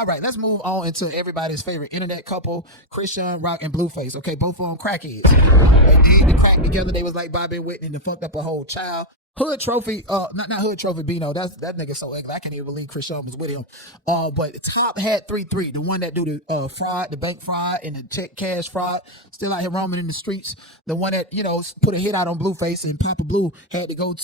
All right, let's move on into everybody's favorite internet couple, Chrisean Rock and Blueface. Okay, both of them crackheads. They did the crack together. They was like Bobby and Whitney and fucked up a whole child. Hood Trophy, not Hood Trophy Bino. That nigga so ugly. I can't even believe Chrisean was with him. But Top had 3-3, the one that do the fraud, the bank fraud and the check cash fraud, still out here roaming in the streets. The one that put a hit out on Blueface, and Papa Blue had to go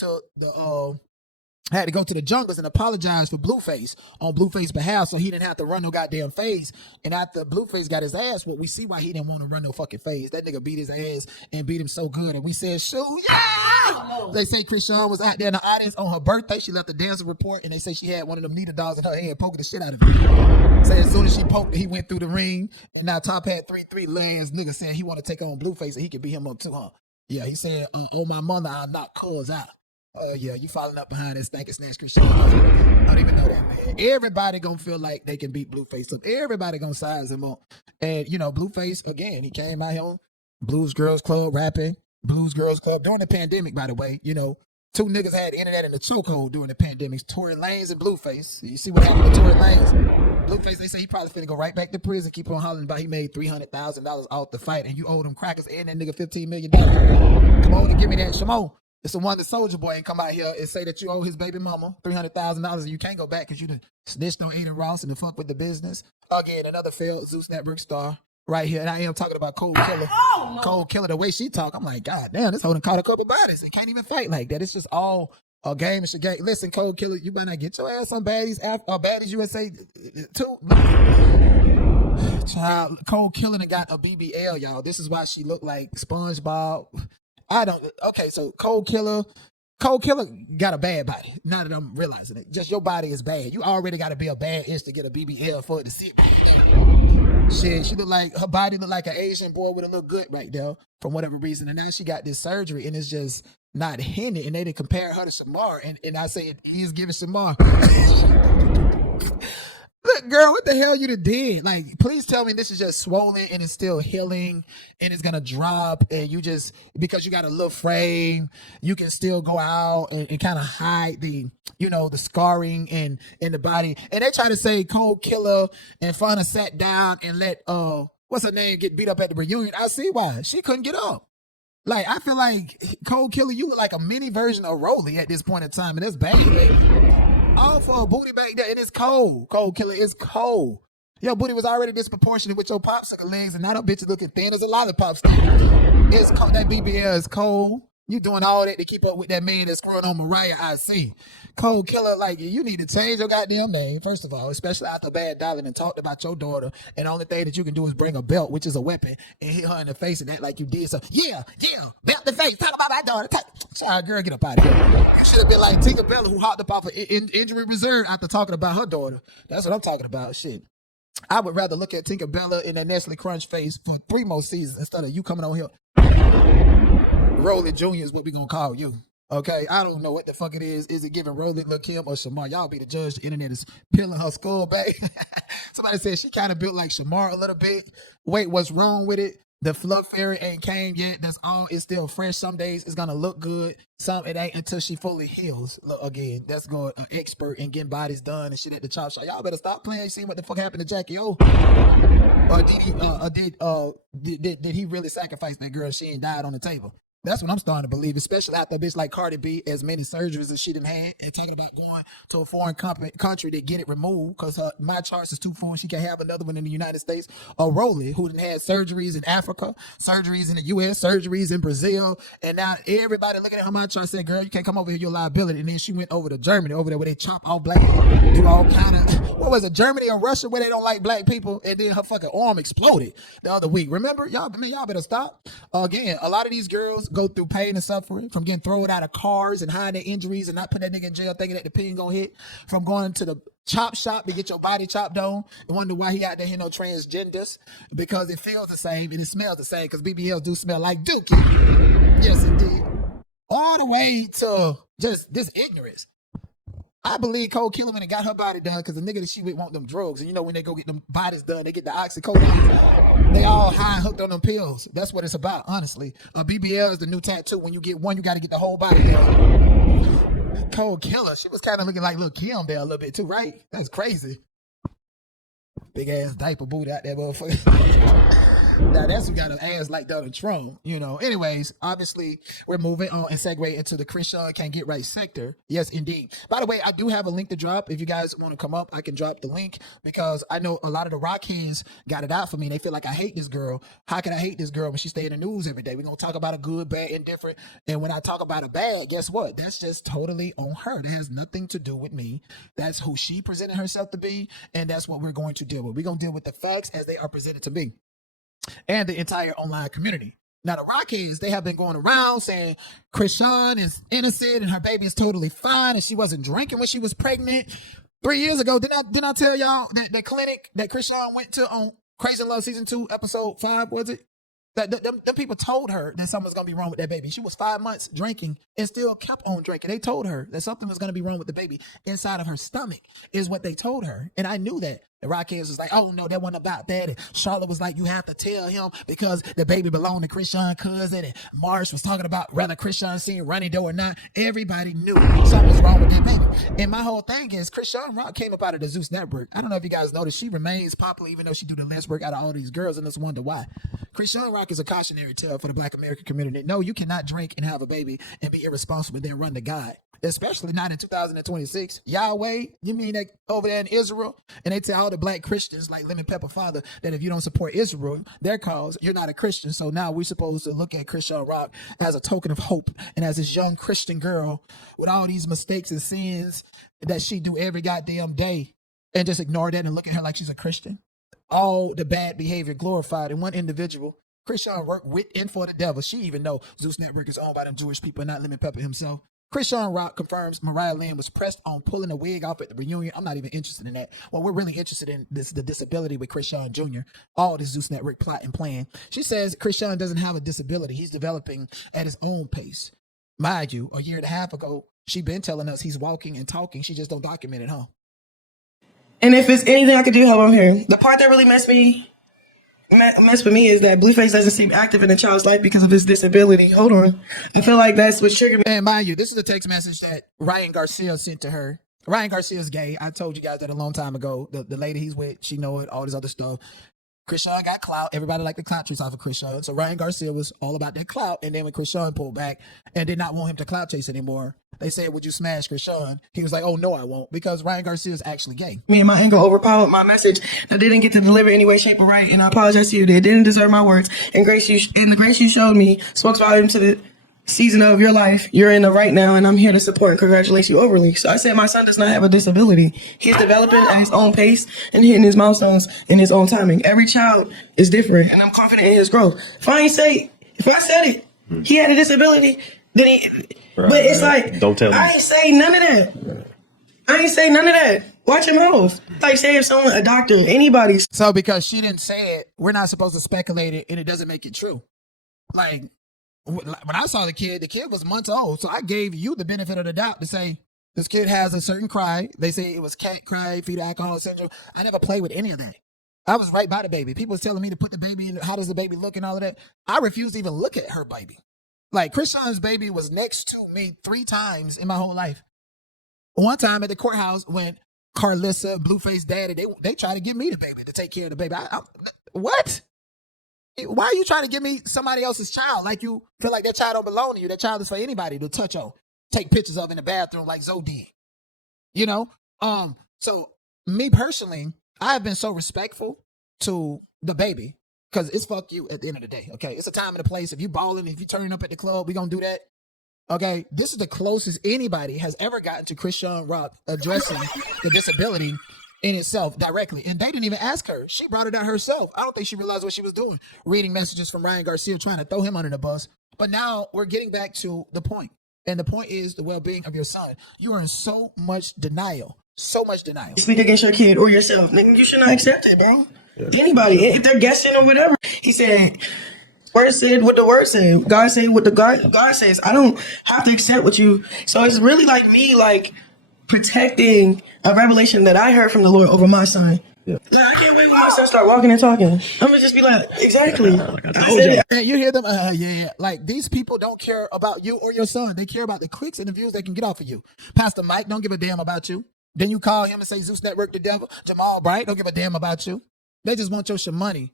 to the jungles and apologize for Blueface on Blueface's behalf, so he didn't have to run no goddamn phase. And after Blueface got his ass, but we see why he didn't want to run no fucking phase. That nigga beat his ass and beat him so good, and we said, "Shoot, yeah!" They say Chrisean was out there in the audience on her birthday. She left a dancer report, and they say she had one of them needle dogs in her hand, poking the shit out of him. Say as soon as she poked it, he went through the ring, and now Top had 3-3. Lance nigga said he want to take on Blueface, and he could beat him up too, huh? Yeah, he said, "Oh my mother, I'll knock cuz out." Yeah, you following up behind that stank and snatch Chrisean. I don't even know that, man. Everybody gonna feel like they can beat Blueface up. Everybody gonna size him up. And, Blueface, again, he came out here on Blues Girls Club rapping. Blues Girls Club during the pandemic, by the way. Two niggas had the internet in the chokehold during the pandemic. Tory Lanez and Blueface. You see what happened with Tory Lanez? Blueface, they say he probably finna go right back to prison, keep on hollering about he made $300,000 off the fight, and you owe them crackers and that nigga $15 million. Come on and give me that Shimon. It's the one that Soldier Boy ain't come out here and say that you owe his baby mama $300,000 and you can't go back because you done snitched on Aiden Ross and the fuck with the business. Again, another failed Zeus Network star right here. And I am talking about Cold Killer. Oh, no. Cold Killer, the way she talk, I'm like, God damn, this hoe done caught a couple bodies and can't even fight like that. It's just all a game. It's a game. Listen, Cold Killer, you might not get your ass on Baddies USA too. Child, Cold Killer done got a BBL, y'all. This is why she look like SpongeBob. Okay, so Cold Killer got a bad body. Now that I'm realizing it. Just your body is bad. You already got to be a bad itch to get a BBL for it to sit bad. Shit, her body look like an Asian boy with a little gut right there from whatever reason. And now she got this surgery and it's just not hitting it. And they didn't compare her to Shamar. And I say he's giving Shamar. Look, girl, what the hell you did? Like, please tell me this is just swollen and it's still healing and it's gonna drop and you just, because you got a little frame, you can still go out and kind of hide the scarring in the body. And they try to say Cold Killer and Fauna sat down and let what's her name get beat up at the reunion. I see why. She couldn't get up. Like, I feel like Cold Killer, you look like a mini version of Rolly at this point in time, and that's bad. All for a booty back there, and it's cold. Cold Killer, it's cold. Your booty was already disproportionate with your popsicle legs, and now that bitch is looking thin as a lollipop stick. It's cold. That BBL is cold. You doing all that to keep up with that man that's screwing on Mariah, I see. Cold Killer, like, you need to change your goddamn name, first of all, especially after Bad Darling and talked about your daughter, and the only thing that you can do is bring a belt, which is a weapon, and hit her in the face and act like you did something. Yeah, belt the face, talk about my daughter. Child, girl, get up out of here. You should have been like Tinkerbella, who hopped up off of injury reserve after talking about her daughter. That's what I'm talking about, shit. I would rather look at Tinkerbella in that Nestle Crunch face for 3 more seasons instead of you coming on here. Rolly Jr. is what we gonna call you. Okay, I don't know what the fuck it is. Is it giving Rolly, Lil Kim, or Shamar? Y'all be the judge. The internet is peeling her skull back. Somebody said she kind of built like Shamar a little bit. Wait, what's wrong with it? The fluff fairy ain't came yet. That's all. It's still fresh. Some days it's gonna look good. Some it ain't until she fully heals. Look, again, that's going an expert in getting bodies done and shit at the chop shop. Y'all better stop playing. See what the fuck happened to Jackie O? Or did he really sacrifice that girl? She ain't died on the table. That's what I'm starting to believe, especially after a bitch like Cardi B, as many surgeries as she done had, and talking about going to a foreign country to get it removed because my charts is too full. She can't have another one in the United States. Or Rolly, who done had surgeries in Africa, surgeries in the U.S., surgeries in Brazil, and now everybody looking at her my chart said, girl, you can't come over here, you're a liability. And then she went over to Germany, over there where they chop all black people, do all kind of, what was it, Germany or Russia, where they don't like black people, and then her fucking arm exploded the other week. Remember? Y'all better stop. Again, a lot of these girls go through pain and suffering from getting thrown out of cars and hiding their injuries and not putting that nigga in jail thinking that the pin gonna hit, from going to the chop shop to get your body chopped on and wonder why he out there no transgenders, because it feels the same and it smells the same, because BBLs do smell like dookie. Yes, indeed. All the way to just this ignorance. I believe Cold Killer when it got her body done, because the nigga that she with want them drugs. And when they go get them bodies done, they get the oxycodone. They all high and hooked on them pills. That's what it's about, honestly. A BBL is the new tattoo. When you get one, you got to get the whole body done. Cold Killer. She was kind of looking like Lil Kim there a little bit too, right? That's crazy. Big ass diaper booty out there, motherfucker. Now that's who got an ass like Donald Trump, you know. Anyways, obviously we're moving on and segue into the Chrisean Can't Get Right sector. Yes, indeed. By the way, I do have a link to drop. If you guys want to come up, I can drop the link because I know a lot of the rock heads got it out for me. They feel like I hate this girl. How can I hate this girl when she stay in the news every day? We're gonna talk about a good, bad, indifferent. And when I talk about a bad, guess what? That's just totally on her. That has nothing to do with me. That's who she presented herself to be, and that's what we're going to deal with. We're gonna deal with the facts as they are presented to me and the entire online community. Now, the Rockies, they have been going around saying Chrisean is innocent and her baby is totally fine and she wasn't drinking when she was pregnant. 3 years ago, did I tell y'all that the clinic that Chrisean went to on Crazy in Love Season 2, Episode 5, was it? That them people told her that something was going to be wrong with that baby. She was 5 months drinking and still kept on drinking. They told her that something was going to be wrong with the baby inside of her stomach is what they told her. And I knew that. The Rockheads was like, oh, no, that wasn't about that. And Charlotte was like, you have to tell him because the baby belonged to Chrisean's cousin. And Marsh was talking about whether Chrisean seen Running Door or not. Everybody knew something was wrong with that baby. And my whole thing is Chrisean Rock came up out of the Zeus Network. I don't know if you guys noticed, she remains popular even though she do the less work out of all these girls, and let's wonder why. Chrisean Rock is a cautionary tale for the Black American community. No, you cannot drink and have a baby and be irresponsible and then run to God. Especially not in 2026. Yahweh, you mean that over there in Israel? And they tell all the black Christians like Lemon Pepper Father that if you don't support Israel, their cause, you're not a Christian. So now we're supposed to look at Chrisean Rock as a token of hope and as this young Christian girl with all these mistakes and sins that she do every goddamn day and just ignore that and look at her like she's a Christian. All the bad behavior glorified in one individual. Chrisean worked with and for the devil. She even know Zeus Network is owned by them Jewish people and not Lemon Pepper himself. Chrisean Rock confirms Mariah Lynn was pressed on pulling a wig off at the reunion. I'm not even interested in that. What we're really interested in is the disability with Chrisean Jr., all this Zeus Network plot and plan. She says Chrisean doesn't have a disability. He's developing at his own pace. Mind you, a year and a half ago, she been telling us he's walking and talking. She just don't document it, huh? And if it's anything I could do, help, I'm here. The part that really messed with me is that Blueface doesn't seem active in the child's life because of his disability. Hold on. I feel like that's what triggered me. And mind you, this is a text message that Ryan Garcia sent to her. Ryan Garcia's gay. I told you guys that a long time ago. The lady he's with, she know it, all this other stuff. Chrisean got clout. Everybody liked the clout chase off of Chrisean. So Ryan Garcia was all about that clout. And then when Chrisean pulled back and did not want him to clout chase anymore, they said, would you smash Chrisean? He was like, oh, no, I won't, because Ryan Garcia is actually gay. Me and my anger overpowered my message. I didn't get to deliver any way, shape, or right. And I apologize to you. They didn't deserve my words. And the grace you showed me spoke volume to the season of your life. You're in the right now, and I'm here to support and congratulate you overly. So I said my son does not have a disability. He's developing at his own pace and hitting his milestones in his own timing. Every child is different, and I'm confident in his growth. If I said it, he had a disability, then he... Right, but it's like, don't tell me. I ain't say none of that. I ain't say none of that. Watch your mouth. Like, say if someone, a doctor, anybody. So because she didn't say it, we're not supposed to speculate it, and it doesn't make it true. Like, when I saw the kid was months old, so I gave you the benefit of the doubt to say, this kid has a certain cry. They say it was cat cry, fetal alcohol syndrome. I never played with any of that. I was right by the baby. People was telling me to put the baby in, how does the baby look and all of that. I refused to even look at her baby. Like, Chrisean's baby was next to me 3 times in my whole life. One time at the courthouse when Carlissa, Blueface daddy, they tried to give me the baby to take care of the baby. What? Why are you trying to give me somebody else's child? Like you feel like that child don't belong to you. That child is for anybody to touch on, take pictures of in the bathroom like Zoe did. You know? So me personally, I have been so respectful to the baby. Because it's fuck you at the end of the day, okay? It's a time and a place. If you balling, if you turning up at the club, we gonna do that, okay? This is the closest anybody has ever gotten to Chrisean Rock addressing the disability in itself directly. And they didn't even ask her. She brought it out herself. I don't think she realized what she was doing, reading messages from Ryan Garcia, trying to throw him under the bus. But now we're getting back to the point. And the point is the well-being of your son. You are in so much denial. So much denial. Speak against your kid or yourself. Nigga, you should not accept it, bro. Anybody, if they're guessing or whatever. He said, word said what the word said. God said what the God says. I don't have to accept what you. So it's really like me, like protecting a revelation that I heard from the Lord over my son. Yeah. Like, I can't wait when my son start walking and talking. I'm gonna just be like, exactly. Like I told you. And you hear them, yeah. Like, these people don't care about you or your son. They care about the clicks and the views they can get off of you. Pastor Mike don't give a damn about you. Then you call him and say Zeus Network the devil. Jamal Bright don't give a damn about you. They just want your money.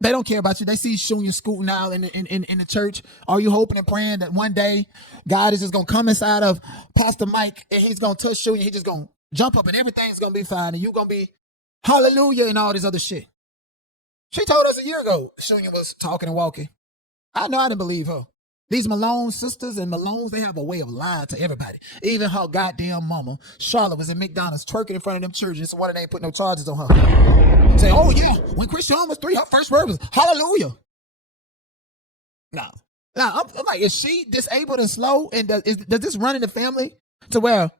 They don't care about you. They see Junior scooting out in the church. Are you hoping and praying that one day God is just going to come inside of Pastor Mike and he's going to touch Junior? He's just going to jump up and everything's going to be fine and you're going to be hallelujah and all this other shit. She told us a year ago Junior was talking and walking. I know I didn't believe her. These Malone sisters and Malones, they have a way of lying to everybody. Even her goddamn mama, Charlotte, was at McDonald's twerking in front of them children, so why they ain't put no charges on her? Say, oh yeah, when Chrisean was 3, her first word was hallelujah. No. Now, I'm like, is she disabled and slow? And does this run in the family to where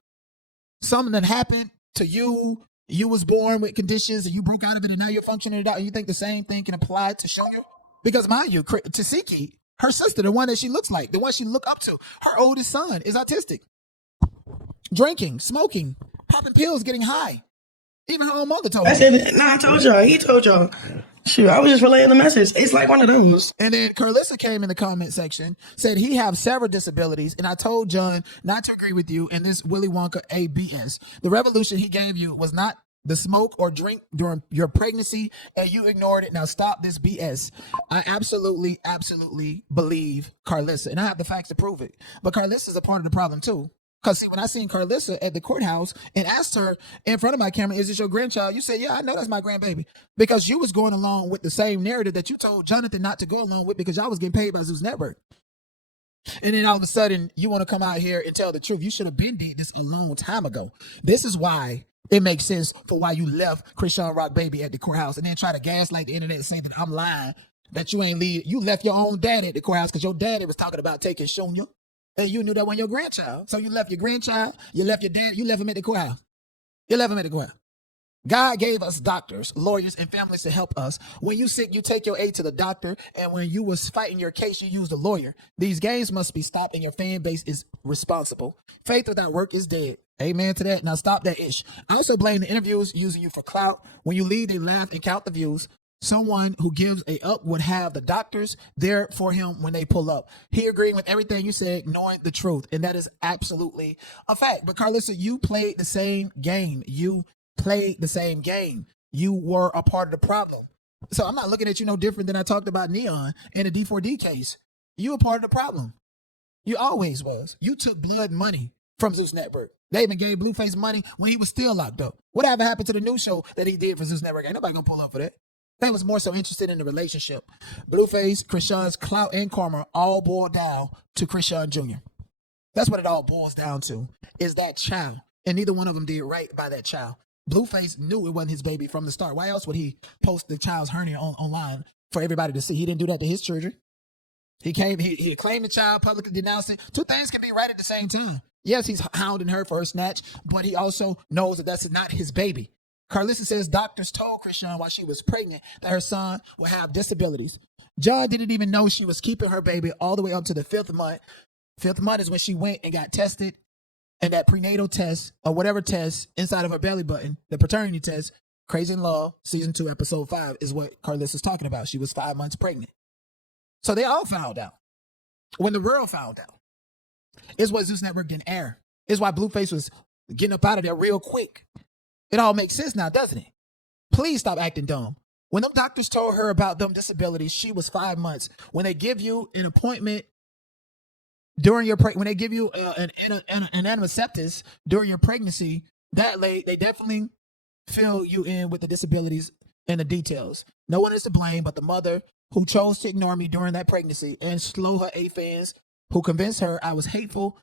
something that happened to you was born with conditions and you broke out of it and now you're functioning it out and you think the same thing can apply to Junior? Because mind you, Tasiki, her sister, the one that she looks like, the one she look up to, her oldest son is autistic. Drinking, smoking, popping pills, getting high. Even her own mother told her. I told y'all. He told y'all. Shoot, I was just relaying the message. It's like one of those. And then Carlissa came in the comment section, said he have several disabilities, and I told John not to agree with you in this Willy Wonka ABS. The revolution he gave you was not the smoke or drink during your pregnancy, and you ignored it. Now stop this BS. I absolutely believe Carlissa, and I have the facts to prove it. But Carlissa is a part of the problem too. Because see, when I seen Carlissa at the courthouse and asked her in front of my camera, is this your grandchild? You said, yeah, I know that's my grandbaby. Because you was going along with the same narrative that you told Jonathan not to go along with because y'all was getting paid by Zeus Network. And then all of a sudden, you want to come out here and tell the truth. You should have been did this a long time ago. This is why it makes sense for why you left Chrisean Rock baby at the courthouse and then try to gaslight the internet and say that I'm lying, that you ain't leave. You left your own daddy at the courthouse because your daddy was talking about taking Junior. And you knew that when your grandchild. So you left your grandchild, you left your dad, you left him at the courthouse. You left him at the courthouse. God gave us doctors, lawyers, and families to help us. When you sick, you take your aid to the doctor. And when you was fighting your case, you used a lawyer. These games must be stopped and your fan base is responsible. Faith without work is dead. Amen to that. Now stop that ish. I also blame the interviewers using you for clout. When you leave, they laugh and count the views. Someone who gives a up would have the doctors there for him when they pull up. He agreed with everything you said, knowing the truth. And that is absolutely a fact. But Carlissa, you played the same game. You played the same game. You were a part of the problem. So I'm not looking at you no different than I talked about Neon in the D4D case. You were part of the problem. You always was. You took blood money from Zeus Network. They even gave Blueface money when he was still locked up. Whatever happened to the new show that he did for Zeus Network? Ain't nobody gonna pull up for that. They was more so interested in the relationship. Blueface, Chrisean's clout, and karma all boiled down to Chrisean Jr. That's what it all boils down to, is that child. And neither one of them did right by that child. Blueface knew it wasn't his baby from the start. Why else would he post the child's hernia online for everybody to see? He didn't do that to his children. He claimed the child, publicly denounced it. Two things can be right at the same time. Yes, he's hounding her for her snatch, but he also knows that that's not his baby. Carlissa says doctors told Chrisean while she was pregnant that her son would have disabilities. John didn't even know she was keeping her baby all the way up to the 5th month. 5th month is when she went and got tested, and that prenatal test or whatever test inside of her belly button, the paternity test, Crazy in Love, season 2, episode 5 is what Carlissa's talking about. She was 5 months pregnant. So they all found out. When the world found out, it's what Zeus Network didn't air. It's why Blueface was getting up out of there real quick. It all makes sense now, doesn't it? Please stop acting dumb. When them doctors told her about them disabilities, she was 5 months. When they give you an appointment during your when they give you an anamnesepsis during your pregnancy, that late they definitely fill you in with the disabilities and the details. No one is to blame but the mother who chose to ignore me during that pregnancy and slow her fans who convinced her I was hateful.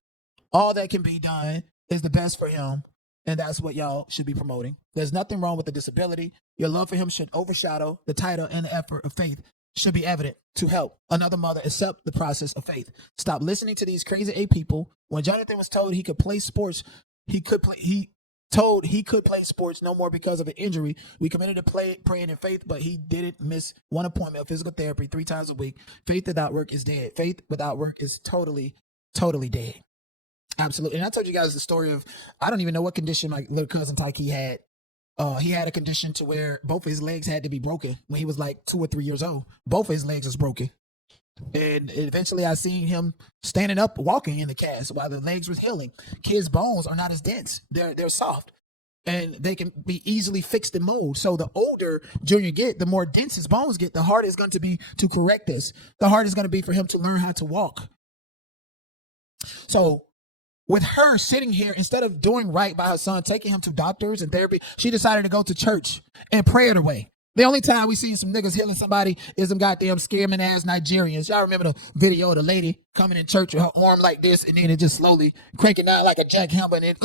All that can be done is the best for him. And that's what y'all should be promoting. There's nothing wrong with the disability. Your love for him should overshadow the title and the effort of faith should be evident to help another mother accept the process of faith. Stop listening to these crazy A people. When Jonathan was told he could play sports, he told he could play sports no more because of an injury. We committed to praying in faith, but he didn't miss one appointment of physical therapy 3 times a week. Faith without work is dead. Faith without work is totally dead. Absolutely. And I told you guys the story of, I don't even know what condition my little cousin Tyke had. He had a condition to where both of his legs had to be broken when he was like 2 or 3 years old. Both of his legs was broken. And eventually I seen him standing up, walking in the cast while the legs was healing. Kids' bones are not as dense. They're soft. and they can be easily fixed and molded. So the older Junior get, the more dense his bones get, the harder it's going to be to correct this. The harder it's going to be for him to learn how to walk. So with her sitting here, instead of doing right by her son, taking him to doctors and therapy, she decided to go to church and pray it away. The only time we see some niggas healing somebody is them goddamn scamming ass Nigerians. Y'all remember the video of the lady coming in church with her arm like this, and then it just slowly cranking out like a jackhammer,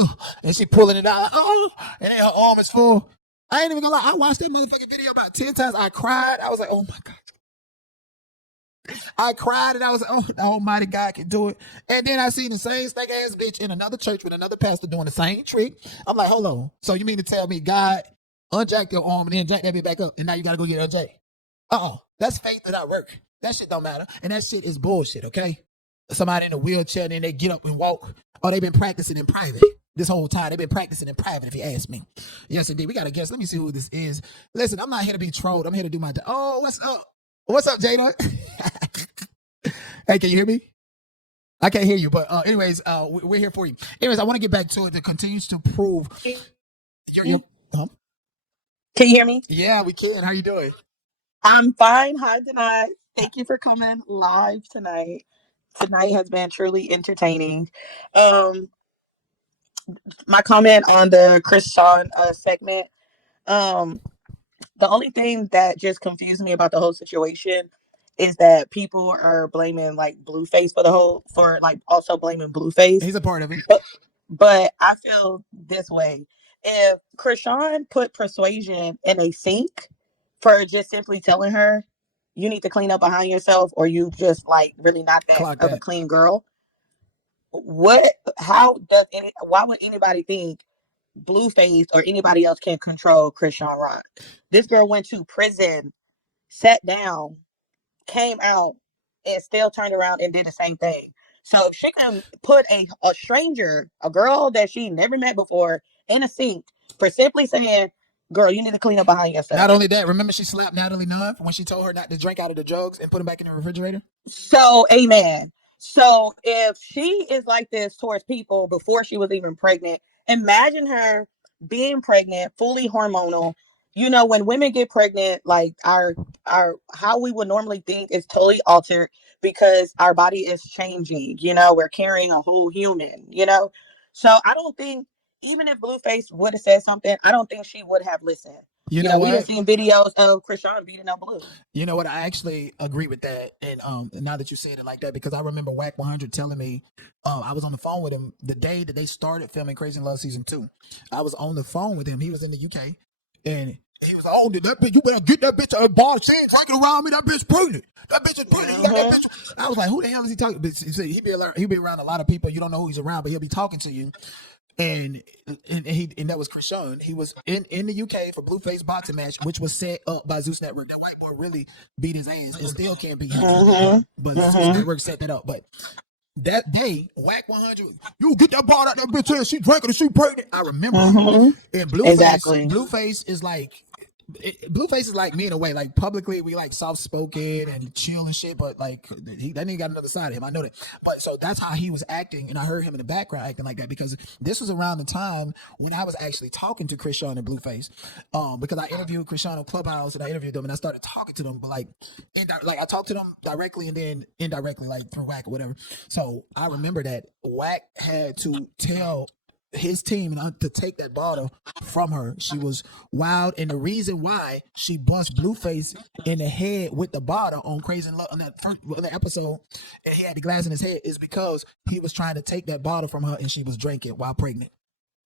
and she pulling it out, and then her arm is full. I ain't even gonna lie, I watched that motherfucking video about 10 times. I cried. I was like, oh my God. I cried and I was like, oh, the almighty God can do it. And then I seen the same stank ass bitch in another church with another pastor doing the same trick. I'm like, hold on. So you mean to tell me God unjacked your arm and then jacked that bitch back up and now you gotta go get unjacked? That's faith without work. That shit don't matter. And that shit is bullshit, okay? Somebody in a wheelchair and then they get up and walk. Oh, they've been practicing in private. This whole time, they've been practicing in private, if you ask me. Yes, indeed. We got to guess. Let me see who this is. Listen, I'm not here to be trolled. I'm here to do my... Oh, what's up? What's up, Jada? Hey, can you hear me? I can't hear you, but anyways, we're here for you. Anyways, I want to get back to it that continues to prove your Can you hear me? Yeah, we can. How you doing? I'm fine. Hi, Denai. Thank you for coming live tonight. Tonight has been truly entertaining. My comment on the Chrisean segment. The only thing that just confused me about the whole situation is that people are blaming like Blueface for like also blaming Blueface. He's a part of it. But I feel this way. If Chrisean put Persuasion in a sink for just simply telling her you need to clean up behind yourself or you just like really not that a clean girl, why would anybody think Blueface or anybody else can control Chrisean Rock? This girl went to prison, sat down, came out, and still turned around and did the same thing. So if she can put a stranger, a girl that she never met before, in a sink for simply saying, girl, you need to clean up behind yourself. Not only that, remember she slapped Natalie Nunn when she told her not to drink out of the jugs and put them back in the refrigerator? So, amen. So if she is like this towards people before she was even pregnant, imagine her being pregnant, fully hormonal. You know, when women get pregnant, like our how we would normally think is totally altered because our body is changing. You know, we're carrying a whole human, you know. So I don't think even if Blueface would have said something, I don't think she would have listened. You know we have seen videos of Chrisean beating up Blue. You know what? I actually agree with that. And now that you said it like that, because I remember Whack 100 telling me, I was on the phone with him the day that they started filming Crazy in Love Season 2. I was on the phone with him. He was in the UK. And he was like, oh, that bitch, you better get that bitch out of the bar. She ain't drinking around me. That bitch pregnant. That bitch is pregnant. You got that bitch. I was like, who the hell is he talking? He be around a lot of people. You don't know who he's around, but he'll be talking to you. And that was Chrisean. He was in the UK for Blueface boxing match, which was set up by Zeus Network. That white boy really beat his ass and still can't beat him. But Zeus Network set that up. But that day, Whack 100, you get that ball out that bitch ass. She drinking and she pregnant. I remember. And Blueface is like. Blueface is like me in a way. Like publicly, we like soft spoken and chill and shit. But like that nigga got another side of him. I know that. But so that's how he was acting, and I heard him in the background acting like that because this was around the time when I was actually talking to Chrisean and Blueface. Because I interviewed Chrisean on Clubhouse and I interviewed them and I started talking to them, but like I talked to them directly and then indirectly, like through Whack or whatever. So I remember that Whack had to tell his team to take that bottle from her. She was wild, and the reason why she bust Blueface in the head with the bottle on Crazy in Love on that episode, and he had the glass in his head, is because he was trying to take that bottle from her and she was drinking while pregnant.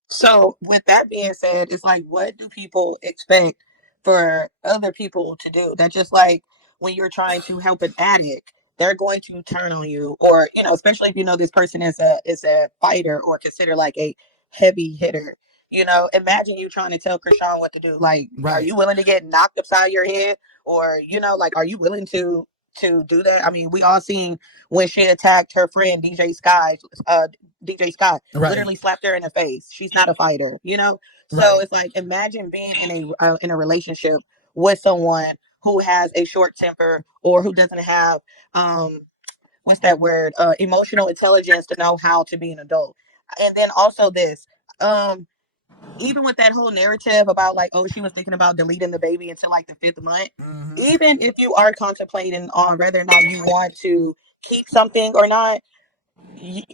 So with that being said, it's like, what do people expect for other people to do? That's just like when you're trying to help an addict, they're going to turn on you, or especially if this person is a fighter or considered like a heavy hitter. Imagine you trying to tell Chrisean what to do. Like, right. Are you willing to get knocked upside your head, or like, are you willing to do that? I mean, we all seen when she attacked her friend DJ Scott, right. Literally slapped her in the face. She's not a fighter, So right. It's like, imagine being in a relationship with someone who has a short temper or who doesn't have what's that word? Emotional intelligence to know how to be an adult. And then also this, even with that whole narrative about like, oh, she was thinking about deleting the baby until like the 5th month. Mm-hmm. Even if you are contemplating on whether or not you want to keep something or not,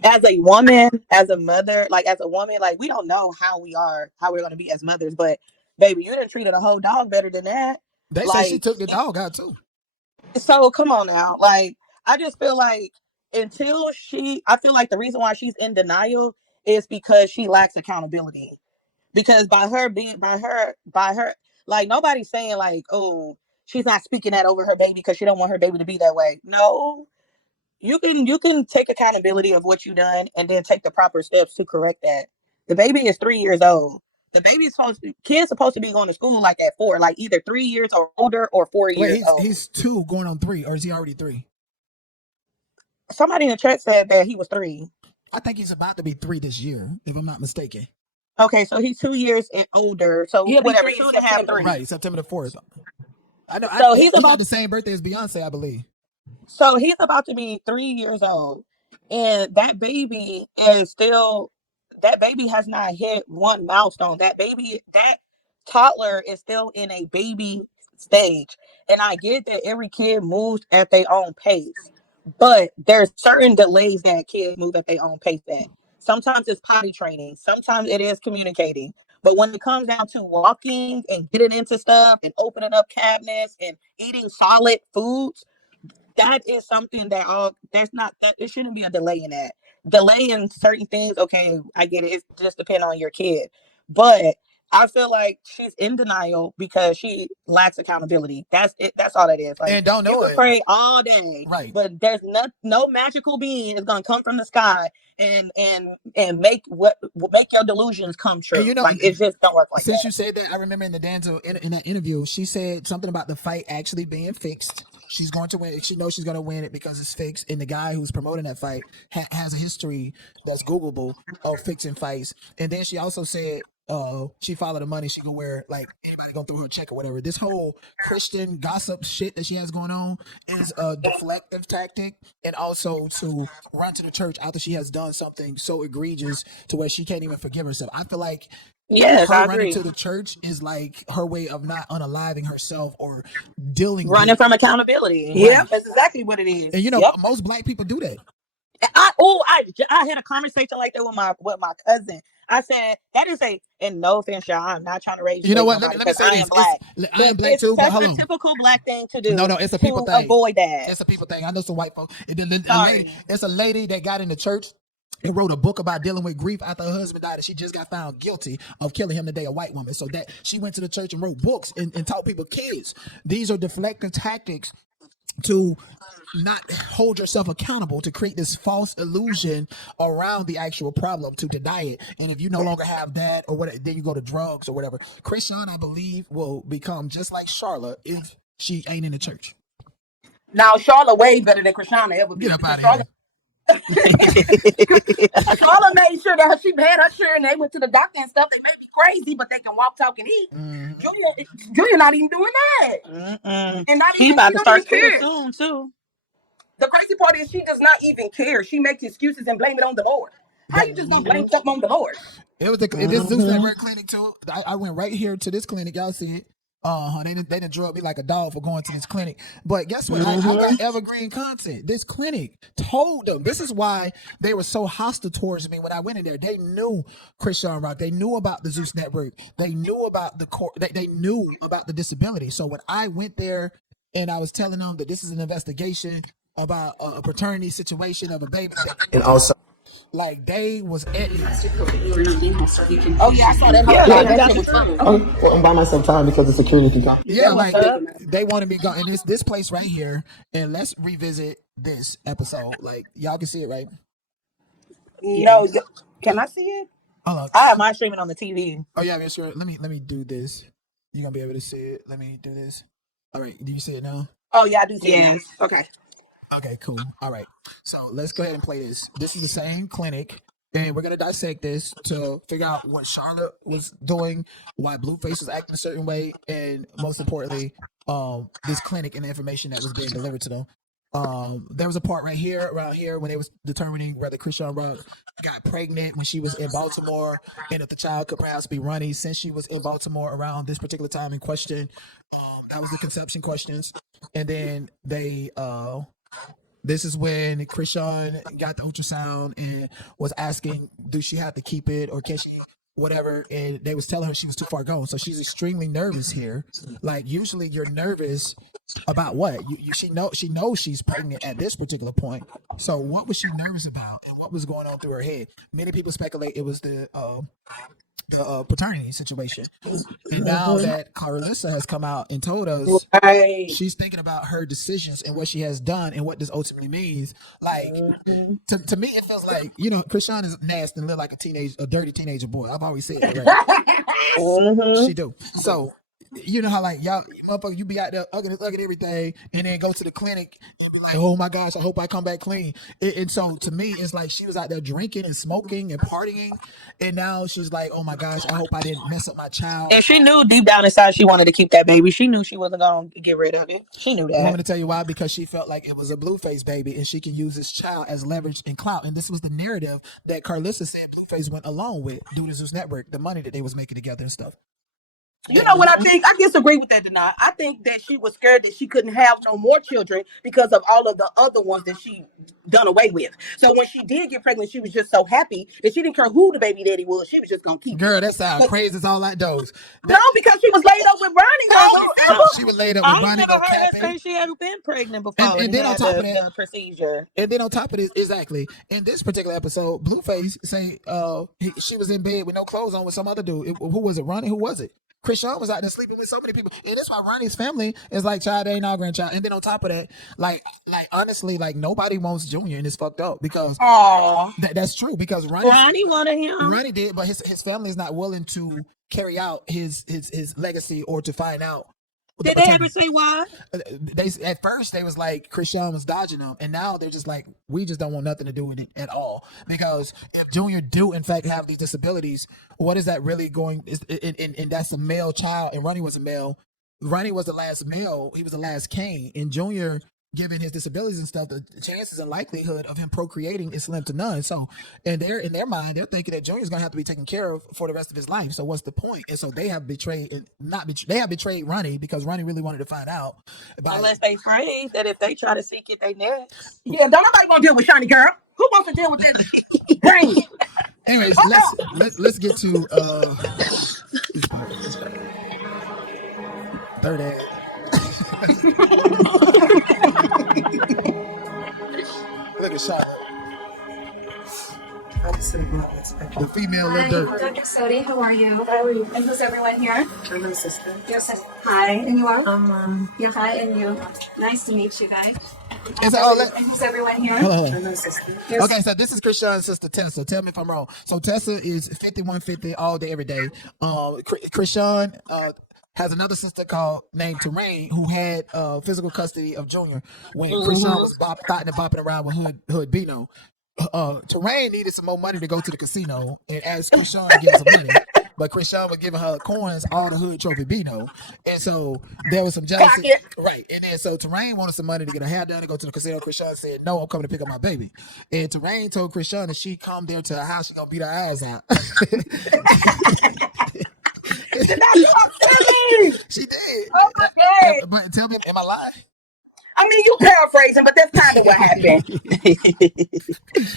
as a woman, as a mother, like as a woman, like we don't know how we're going to be as mothers, but baby, you done treated a whole dog better than that. They say she Like, took the dog out too. so come on now. Like, I just feel like I feel like the reason why she's in denial is because she lacks accountability. Because by her, like nobody's saying like, oh, she's not speaking that over her baby because she don't want her baby to be that way. No, you can take accountability of what you done and then take the proper steps to correct that. The baby is 3 years old. The baby's kid's supposed to be going to school like at 4, like either 3 years or older or 4 Wait, years old. he's 2 going on 3, or is he already 3? Somebody in the chat said that he was 3. I think he's about to be 3 this year, if I'm not mistaken. Okay, so he's 2 years and older. So He'll be whatever, 3 in 2.5, September. 3. Right, September the 4th. I know. So He's got the same birthday as Beyonce, I believe. So he's about to be 3 years old, and that baby has not hit one milestone. That toddler is still in a baby stage, and I get that every kid moves at their own pace, but there's certain delays that kids move at their own pace at. Sometimes it's potty training, sometimes it is communicating. But when it comes down to walking and getting into stuff and opening up cabinets and eating solid foods, that is something that there's not that it shouldn't be a delay in that. Delay in certain things, okay, I get it. It just depends on your kid. But I feel like she's in denial because she lacks accountability. That's it. That's all that is. Like, And don't you know can it. pray all day, Right. but there's no magical being is gonna come from the sky and make your delusions come true. And you know, Like, it just don't work like since that. you said that, I remember in the Danzo in that interview, she said something about the fight actually being fixed. She's going to win. She knows she's going to win it because it's fixed. And the guy who's promoting that fight has a history that's Googleable of fixing fights. And then she also said, she followed the money. She can wear like anybody going through her check or whatever. This whole Christian gossip shit that she has going on is a deflective tactic, and also to run to the church after she has done something so egregious to where she can't even forgive herself. I feel like Yes, her I running agree. to the church is like her way of not unaliving herself or dealing Running with. from accountability. Yeah, that's exactly what it is. And you know, Yep. most black people do that. I had a conversation like that with my cousin. I said that is and no offense, y'all. I'm not trying to raise You know shade what? nobody Let me because say I this. am black. I am But black it's too, but such hold a on. typical black thing to do No, it's a people to thing. avoid that. It's a people thing. I know some white folks. Sorry. It's a lady that got in the church and wrote a book about dealing with grief after her husband died, and she just got found guilty of killing him today, a white woman. So that she went to the church and wrote books and taught people, kids, these are deflective tactics to not hold yourself accountable, to create this false illusion around the actual problem, to deny it. And if you no longer have that or whatever, then you go to drugs or whatever. Chrisean, I believe, will become just like Charlotte if she ain't in the church. Now Charlotte way better than Chrisean ever be. Get up out of Charlotte, Charlotte made sure that she had her children. They went to the doctor and stuff. They may be crazy, but they can walk, talk, and eat. Mhm. Junior not even doing that, Mm-mm. and not He even about she to don't start even school care. soon too. The crazy part is she does not even care. She makes excuses and blame it on the Lord. How you just gonna blame something on the Lord? It was this Zeus Network clinic too. I went right here to this clinic. Y'all see it. They didn't drug me like a dog for going to this clinic. But guess what? I got evergreen content. This clinic told them. This is why they were so hostile towards me when I went in there. They knew Chrisean Rock. They knew about the Zeus Network. They knew about the court. They knew about the disability. So when I went there and I was telling them that this is an investigation about a paternity situation of a baby, and also like they was at me. Oh yeah, I saw that. Yeah, Yeah, they that got shit the was fun. truth. I'm by myself time because the security can come. Yeah, That was like they wanted me to go in this place right here, and let's revisit this episode. Like y'all can see it, right? No, can I see it? Hold on. I have mine streaming on the TV. Oh yeah, yeah, sure. Let me do this. You're gonna be able to see it. Let me do this. All right, do you see it now? Oh yeah, I do see it. Yes. Okay. Okay, cool. All right. So let's go ahead and play this. This is the same clinic, and we're gonna dissect this to figure out what Charlotte was doing, why Blueface was acting a certain way, and most importantly, this clinic and the information that was being delivered to them. There was a part right here, around here, when they was determining whether Chrisean Rock got pregnant when she was in Baltimore, and if the child could perhaps be Ronnie since she was in Baltimore around this particular time in question. That was the conception questions, and then they this is when Chrisean got the ultrasound and was asking, do she have to keep it or can she whatever, and they was telling her she was too far gone. So she's extremely nervous here. Like usually you're nervous about what? She knows she's pregnant at this particular point. So what was she nervous about and what was going on through her head? Many people speculate it was the paternity situation. And now that Carlissa has come out and told us she's thinking about her decisions and what she has done and what this ultimately means. Like to me, it feels like, Chrisean is nasty and live like a dirty teenager boy. I've always said that, right? She do. So you know how like y'all motherfucker, you be out there ugging everything and then go to the clinic and be like, oh my gosh, I hope I come back clean. And so to me, it's like she was out there drinking and smoking and partying, and now she's like, oh my gosh, I hope I didn't mess up my child. And she knew deep down inside she wanted to keep that baby. She knew she wasn't gonna get rid of it. She knew that. I'm going to tell you why, because she felt like it was a Blueface baby and she can use this child as leverage and clout. And this was the narrative that Carlissa said Blueface went along with due to Zeus Network, the money that they was making together and stuff. You know what I think? I disagree with that, Denai. I think that she was scared that she couldn't have no more children because of all of the other ones that she done away with. So when she did get pregnant, she was just so happy that she didn't care who the baby daddy was. She was just gonna keep. Girl, that sounds crazy as all that does. No, because she was laid up with Ronnie. She was laid up with Ronnie. Never heard her say she hadn't been pregnant before. And then on top of that, the procedure. And then on top of this, exactly, in this particular episode, Blueface say she was in bed with no clothes on with some other dude. Who was it? Ronnie? Who was it? Chrisean was out there sleeping with so many people, and that's why Ronnie's family is like, child ain't our grandchild. And then on top of that, like honestly, like nobody wants Junior, and it's fucked up because that's true because Ronnie wanted him. Ronnie did, but his family is not willing to carry out his legacy or to find out. Did they ever say why? At first they was like Chrisean was dodging them, and now they're just like, we just don't want nothing to do with it at all, because if Junior do in fact have these disabilities, what is that really going? And that's a male child, and Ronnie was a male. Ronnie was the last male. He was the last Cain, and Junior, given his disabilities and stuff, the chances and likelihood of him procreating is slim to none. So, and in their mind, they're thinking that Junior's gonna have to be taken care of for the rest of his life. So, what's the point? And so they have betrayed, they have betrayed Ronnie because Ronnie really wanted to find out about. Unless they afraid that if they try to seek it, they next. Yeah, don't nobody want to deal with Shiny girl. Who wants to deal with this brain? Anyways, let's get to third ad. Look at Charlotte. The female Hi, little dirt. Dr. Sodi, how are you? And who's everyone here? I'm an assistant. Your sister. Hi, and you are? You're hi, and you. Nice to meet you guys. And who's everyone here? I'm an assistant. Okay, so this is Chrisean's sister Tessa. Tell me if I'm wrong. So Tessa is 5150 all day, every day. Chrisean has another sister named Terrain who had physical custody of Junior when Chrisean was bopping around with Hood Bino. Terrain needed some more money to go to the casino and asked Chrisean to give some money, but Chrisean was giving her coins, all the Hood Trophy Bino, and so there was some jealousy, right? And then so Terrain wanted some money to get her hair done and go to the casino. Chrisean said, "No, I'm coming to pick up my baby." And Terrain told Chrisean that she come there to her house, she gonna beat her eyes out. She did. Oh my God. But tell me, am I lying? I mean, you paraphrasing, but that's kind of what happened.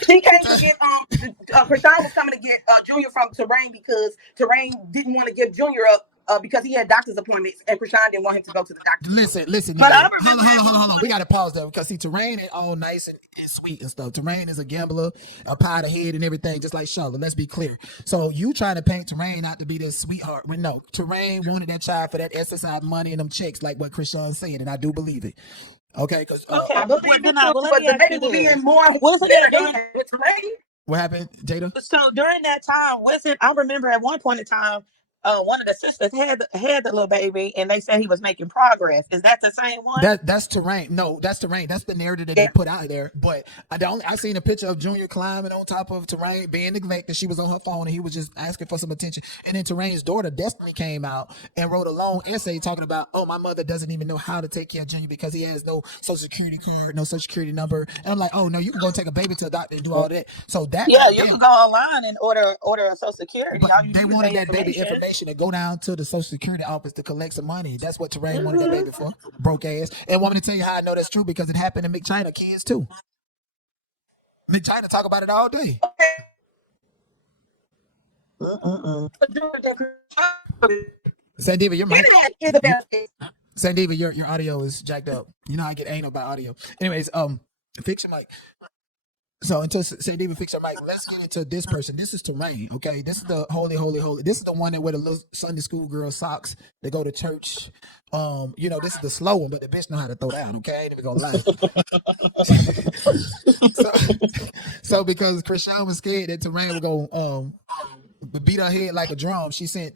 She came to get Chrisean was coming to get Junior from Terrain because Terrain didn't want to give Junior up because he had doctor's appointments, and Chrisean didn't want him to go to the doctor. Listen. But hold on. We got to pause there because see, Terrain ain't all nice and sweet and stuff. Terrain is a gambler, a pie to head and everything, just like Charlotte. Let's be clear. So you trying to paint Terrain out to be this sweetheart when no, Terrain wanted that child for that SSI money and them checks, like what Chrisean said, and I do believe it. Okay, because I believe it too, but the baby will be in more with Terrain. What happened, Jada? So during that time, I remember at one point in time, one of the sisters had the little baby, and they said he was making progress. Is that the same one? That's Terrain. No, that's Terrain. That's the narrative that they put out there. But I seen a picture of Junior climbing on top of Terrain, being neglected. She was on her phone and he was just asking for some attention. And then Terrain's daughter, Destiny, came out and wrote a long essay talking about, oh, my mother doesn't even know how to take care of Junior because he has no social security card, no social security number. And I'm like, oh no, you can go take a baby to a doctor and do all that. So that you can go online and order a social security. But they wanted that baby information to go down to the social security office to collect some money. That's what Terrain wanted that baby for. Broke ass. And want me to tell you how I know that's true? Because it happened to McChina kids too. McChina talk about it all day. Sandiva, your mic. Sandiva, your audio is jacked up. You know I get anal by audio. Anyways, fix your mic. So until Sandiva fix your mic, let's get into this person. This is Terrain, okay? This is the holy. This is the one that wear the little Sunday school girl socks that go to church. This is the slow one, but the bitch know how to throw down, okay? I ain't even gonna lie. so because Chrisean was scared that Terrain would go beat her head like a drum, she sent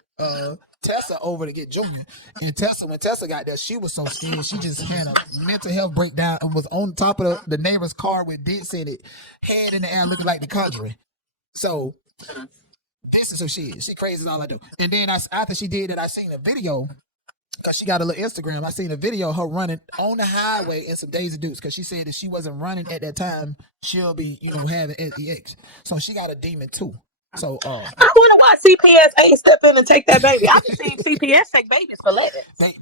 Tessa over to get Junior. And when Tessa got there, she was so scared. She just had a mental health breakdown and was on top of the neighbor's car with dicks in it, head in the air looking like the Conjuring. So this is who she is. She crazy is all I do. And then after she did that, I seen a video, because she got a little Instagram. I seen a video of her running on the highway in some Daisy Dukes, because she said if she wasn't running at that time, she'll be, having SEX. So she got a demon too. So I wonder why CPS ain't step in and take that baby. I can see CPS take babies for letting. They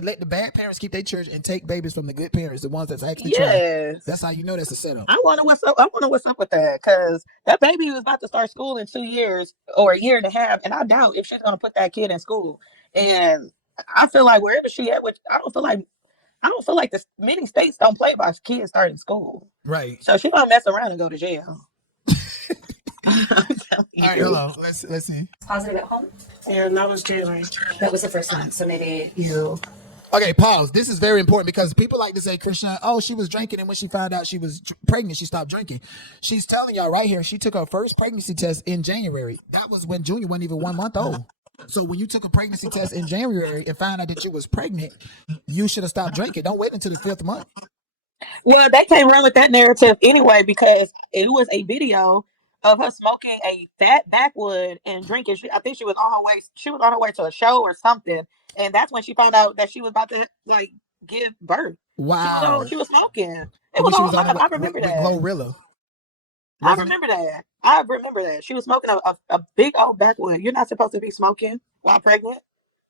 let the bad parents keep their church and take babies from the good parents, the ones that's actually trying. That's how you know that's a setup. I wonder what's up with that, because that baby was about to start school in 2 years or a year and a half, and I doubt if she's gonna put that kid in school. And I feel like wherever she at, which I don't feel like many states don't play by kids starting school. Right. So she gonna mess around and go to jail. All right, hello. Let's see. Positive at home? Yeah, that was January. That was the first one. So maybe you... Okay, pause. This is very important because people like to say, Chrisean, oh, she was drinking, and when she found out she was pregnant, she stopped drinking. She's telling y'all right here, she took her first pregnancy test in January. That was when Junior wasn't even 1 month old. So when you took a pregnancy test in January and found out that you was pregnant, you should have stopped drinking. Don't wait until the 5th month. Well, they can't run with that narrative anyway, because it was a video of her smoking a fat backwood and drinking. I think she was on her way. She was on her way to a show or something, and that's when she found out that she was about to give birth. Wow. She was smoking. I remember that. Glorilla. I remember that. She was smoking a big old backwood. You're not supposed to be smoking while pregnant.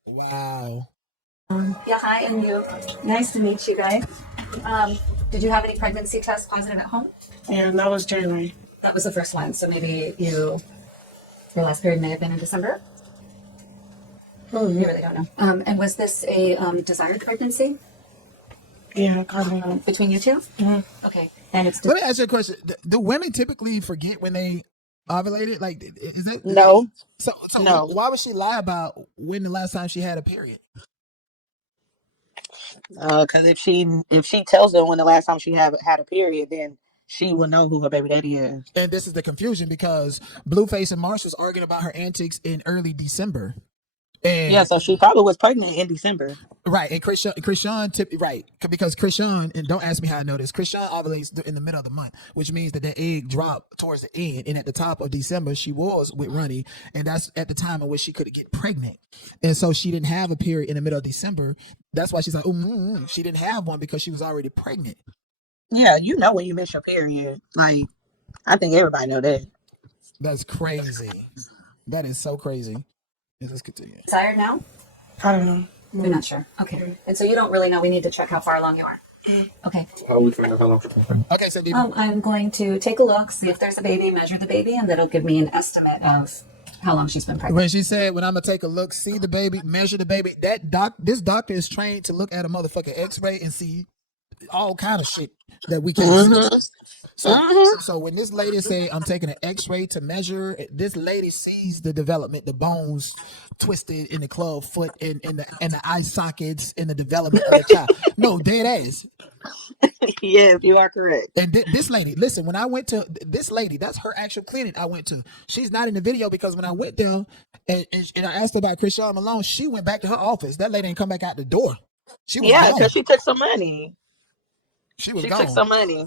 Wow. Yeah, hi, and you. Nice to meet you guys. Did you have any pregnancy tests positive at home? Yeah, that was January. That was the first one. So maybe your last period may have been in December? You really don't know. And was this a desired pregnancy? Yeah, kind of. Between you two? Mm-hmm. Okay. And it's... Let me ask you a question. Do women typically forget when they ovulated? Like, is that... No. So no. Why would she lie about when the last time she had a period? Because if she tells them when the last time she had a period, then she will know who her baby daddy is. And this is the confusion, because Blueface and Marsh was arguing about her antics in early December. And yeah, so she probably was pregnant in December. Right. And Chrisean, right. Because Chrisean, and don't ask me how I know this, Chrisean ovulates in the middle of the month, which means that egg dropped towards the end. And at the top of December, she was with Ronnie. And that's at the time in which she could get pregnant. And so she didn't have a period in the middle of December. That's why she's like, she didn't have one because she was already pregnant. Yeah, when you miss your period. Like, I think everybody know that. That's crazy. That is so crazy. Let's continue. Tired now? I don't know. You're not sure. Okay. And so you don't really know. We need to check how far along you are. Okay. Okay, so I'm going to take a look, see if there's a baby, measure the baby, and that'll give me an estimate of how long she's been pregnant. When she said, when I'm going to take a look, see the baby, measure the baby, this doctor is trained to look at a motherfucking x-ray and see all kind of shit that we can't see. So when this lady say I'm taking an x-ray to measure, this lady sees the development, the bones twisted in the club foot, in the eye sockets, in the development of the child. No, dead ass. Yes, you are correct. And this lady, listen, when I went to this lady, that's her actual clinic I went to. She's not in the video because when I went there and I asked her about Chrisean Malone, she went back to her office. That lady didn't come back out the door. She was Yeah, gone. because she took some money. She was She gone. took some money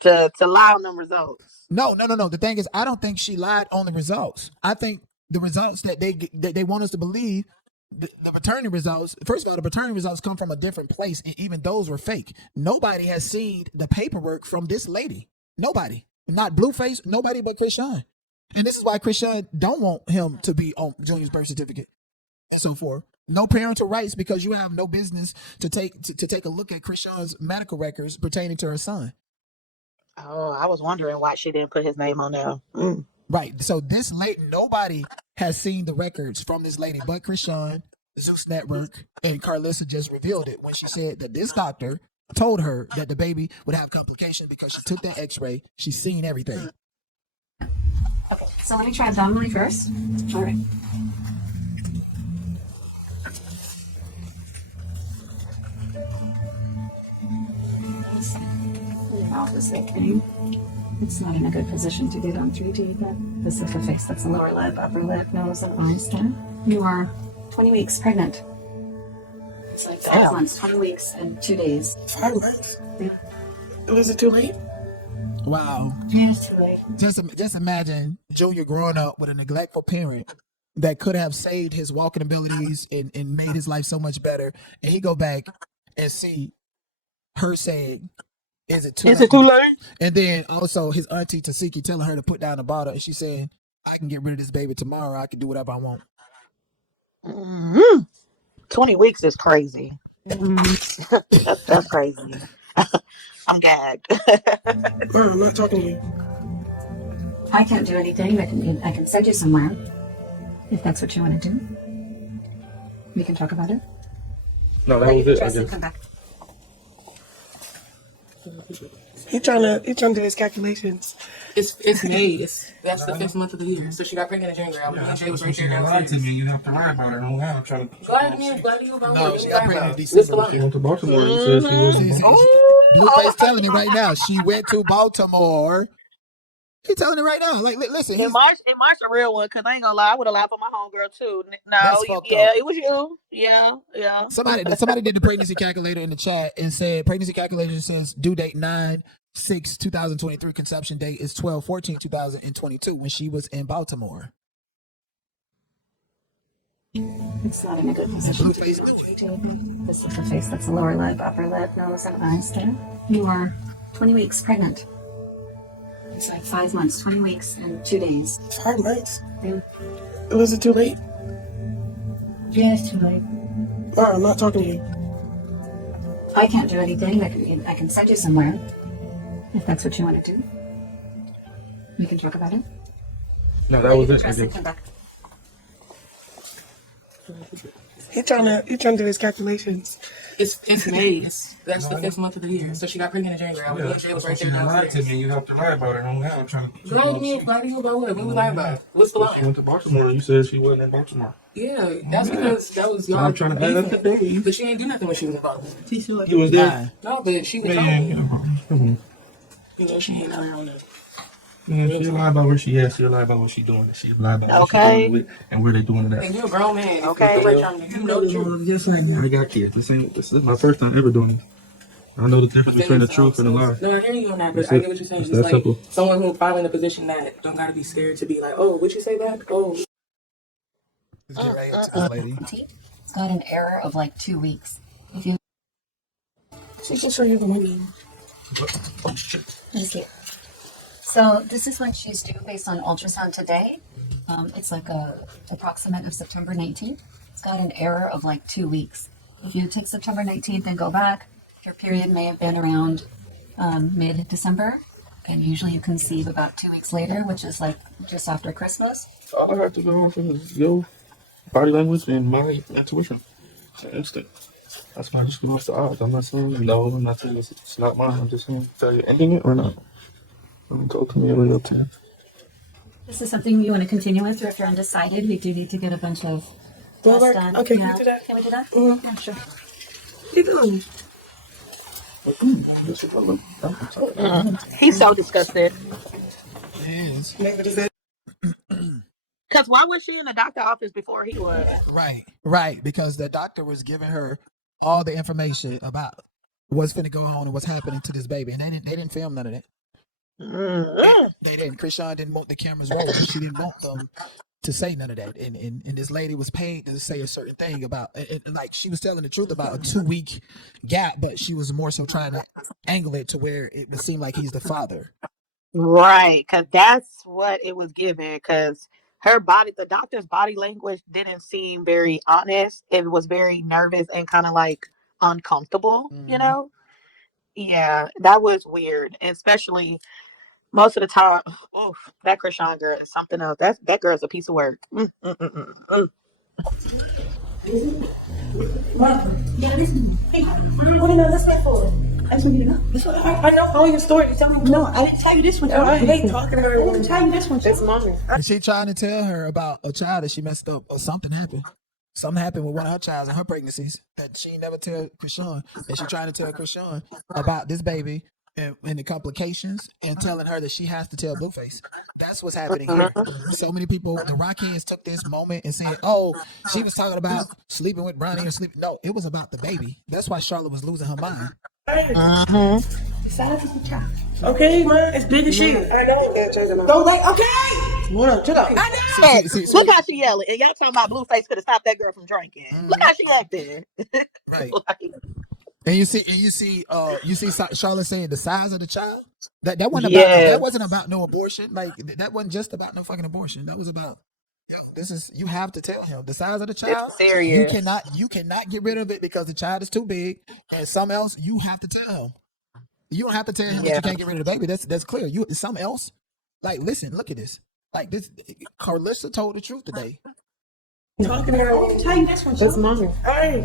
to lie on them results. No. The thing is, I don't think she lied on the results. I think the results that they want us to believe, the paternity results. First of all, the paternity results come from a different place, and even those were fake. Nobody has seen the paperwork from this lady. Nobody, not Blueface, nobody but Chrisean. And this is why Chrisean don't want him to be on Junior's birth certificate and so forth. No parental rights because you have no business to take a look at Chrisean's medical records pertaining to her son. Oh, I was wondering why she didn't put his name on there. Mm. Right. So this lady, nobody has seen the records from this lady but Chrisean, Zeus Network, and Carlissa just revealed it when she said that this doctor told her that the baby would have complications because she took that x-ray. She's seen everything. Okay, so let me try abdominally first. All right. Your mouth is thickening. It's not in a good position to get on 3D, but this is the face. That's the lower lip, upper lip, nose, and eyes there. You are 20 weeks pregnant. It's like 5 months, 20 weeks, and 2 days. 5 months? Yeah. Was it too late? Wow. Yeah, it's too late. Just imagine Junior growing up with a neglectful parent that could have saved his walking abilities and made his life so much better. And he go back and see her saying, is it too late? And then also his auntie Tasiki telling her to put down the bottle. And she said, I can get rid of this baby tomorrow. I can do whatever I want. Mm-hmm. 20 weeks is crazy. That's crazy. I'm gagged. I'm not talking to you. I can't do anything. I can send you somewhere if that's what you want to do. We can talk about it. No, that was it. I guess. Come back. He trying to do his calculations. It's May. That's the 5th month of the year. So she got pregnant in January. I Jay was right there. Lied to me. You have to lie about it. I'm not trying to. Glad to you about No, what? she got pregnant in December. She went to Baltimore and said she wasn't. Blueface telling you right now. She went to Baltimore. He telling it right now. Like, listen. It might a real one, because I ain't gonna lie, I would have lied for my homegirl too. That's No, fucked yeah, up. it was you. Yeah. Somebody did the pregnancy calculator in the chat and said pregnancy calculator says due date 9/6/2023, conception date is 12/14/2022 when she was in Baltimore. It's not in a good position. Blueface knew it. This is the face. That's the lower lip, upper lip, nose, and eyes there. You are 20 weeks pregnant. It's like 5 months, 20 weeks, and 2 days. 5 months? Yeah. Was it too late? Yeah, it's too late. I'm not talking to you. I can't do anything. I can send you somewhere if that's what you want to do. We can talk about it. No, that was it. I Press guess. and come back. He trying to do his calculations. It's May. That's the 5th month of the year. So she got pregnant in January. Jay was right there. Lied to me. You have to lie about it. I'm not trying to. Lie to me about what? What we lie about? What's the She lie? went to Baltimore. You said she wasn't in Baltimore. Yeah, that's because that was y'all. I'm trying to add that today. But she ain't do nothing when she was in Baltimore. He was there. No, but she was You know, she ain't out here on that. Yeah, she lie about where she at. She lie about what she doing. She lie about what she Okay. doing and where they doing it at. And you're a grown man. Okay. You know the truth. Just like that. I got kids. This is my first time ever doing this. I know the difference between the truth and the lie. No, I hear you on that, but That's I it. get what you're saying. It's It's that like simple. someone who's probably in a position that don't gotta be scared to be like, oh, would you say that? Oh. Let's get right into this lady. It's got an error of like 2 weeks. If you She can show you the money. Thank you. So this is when she's due based on ultrasound today. It's like a approximate of September 19th. It's got an error of like 2 weeks. If you take September 19th and go back, your period may have been around mid-December, and usually you conceive about 2 weeks later, which is like just after Christmas. All I have to go off is your body language and my intuition. It's an instinct. That's why I just go off the odds. I'm not saying no. I'm not saying it's not mine. I'm just saying, are you ending it or not? Go to me really up to you. This is something you want to continue with, or if you're undecided, we do need to get a bunch of tests done. Okay, Yeah. can we do that? Can we do that? Mm-hmm. Yeah, sure. What you doing? He's so disgusted. Yes. Because why was she in the doctor office before he was? Right. Because the doctor was giving her all the information about what's finna go on and what's happening to this baby, and they didn't film none of that. They didn't. Chrisean didn't want the cameras rolling. She didn't want them to say none of that. And this lady was paid to say a certain thing about, like she was telling the truth about a 2-week gap, but she was more so trying to angle it to where it would seem like he's the father. Right, because that's what it was given. Because the doctor's body language didn't seem very honest. It was very nervous and kind of like uncomfortable, you know? Yeah, that was weird. And especially most of the time, oh, that Chrisean girl is something else. That girl's a piece of work. What do you know this one for? I just want you to know. This one, I know all your story. Tell me. No, I didn't tell you this one. I hate talking to her. I didn't tell you this one. It's mommy. And she trying to tell her about a child that she messed up or something happened. Something happened with one of her childs in her pregnancies that she never tell Chrisean. And she trying to tell Chrisean about this baby and the complications and telling her that she has to tell Blueface. That's what's happening here. So many people, the Rockheads took this moment and said, oh, she was talking about sleeping with Ronnie or sleeping. No, it was about the baby. That's why Charlotte was losing her mind. Size of the child. Okay, man, it's big as shit. I know. Don't like. Okay. What up? Chill out. I know. Look how she yelling. And y'all talking about Blueface could have stopped that girl from drinking. Look how she acting. Right. Like, And you see Charlotte saying the size of the child. That wasn't about that wasn't about no abortion. Like that wasn't just about no fucking abortion. That was about you have to tell him the size of the child. It's serious. You cannot get rid of it because the child is too big, and something else you have to tell him. You don't have to tell him that you can't get rid of the baby. That's clear. Something else. Like listen, look at this. Like this, Carlissa told the truth today. Talking to her. I'll tell you this one. That's mommy. Hey,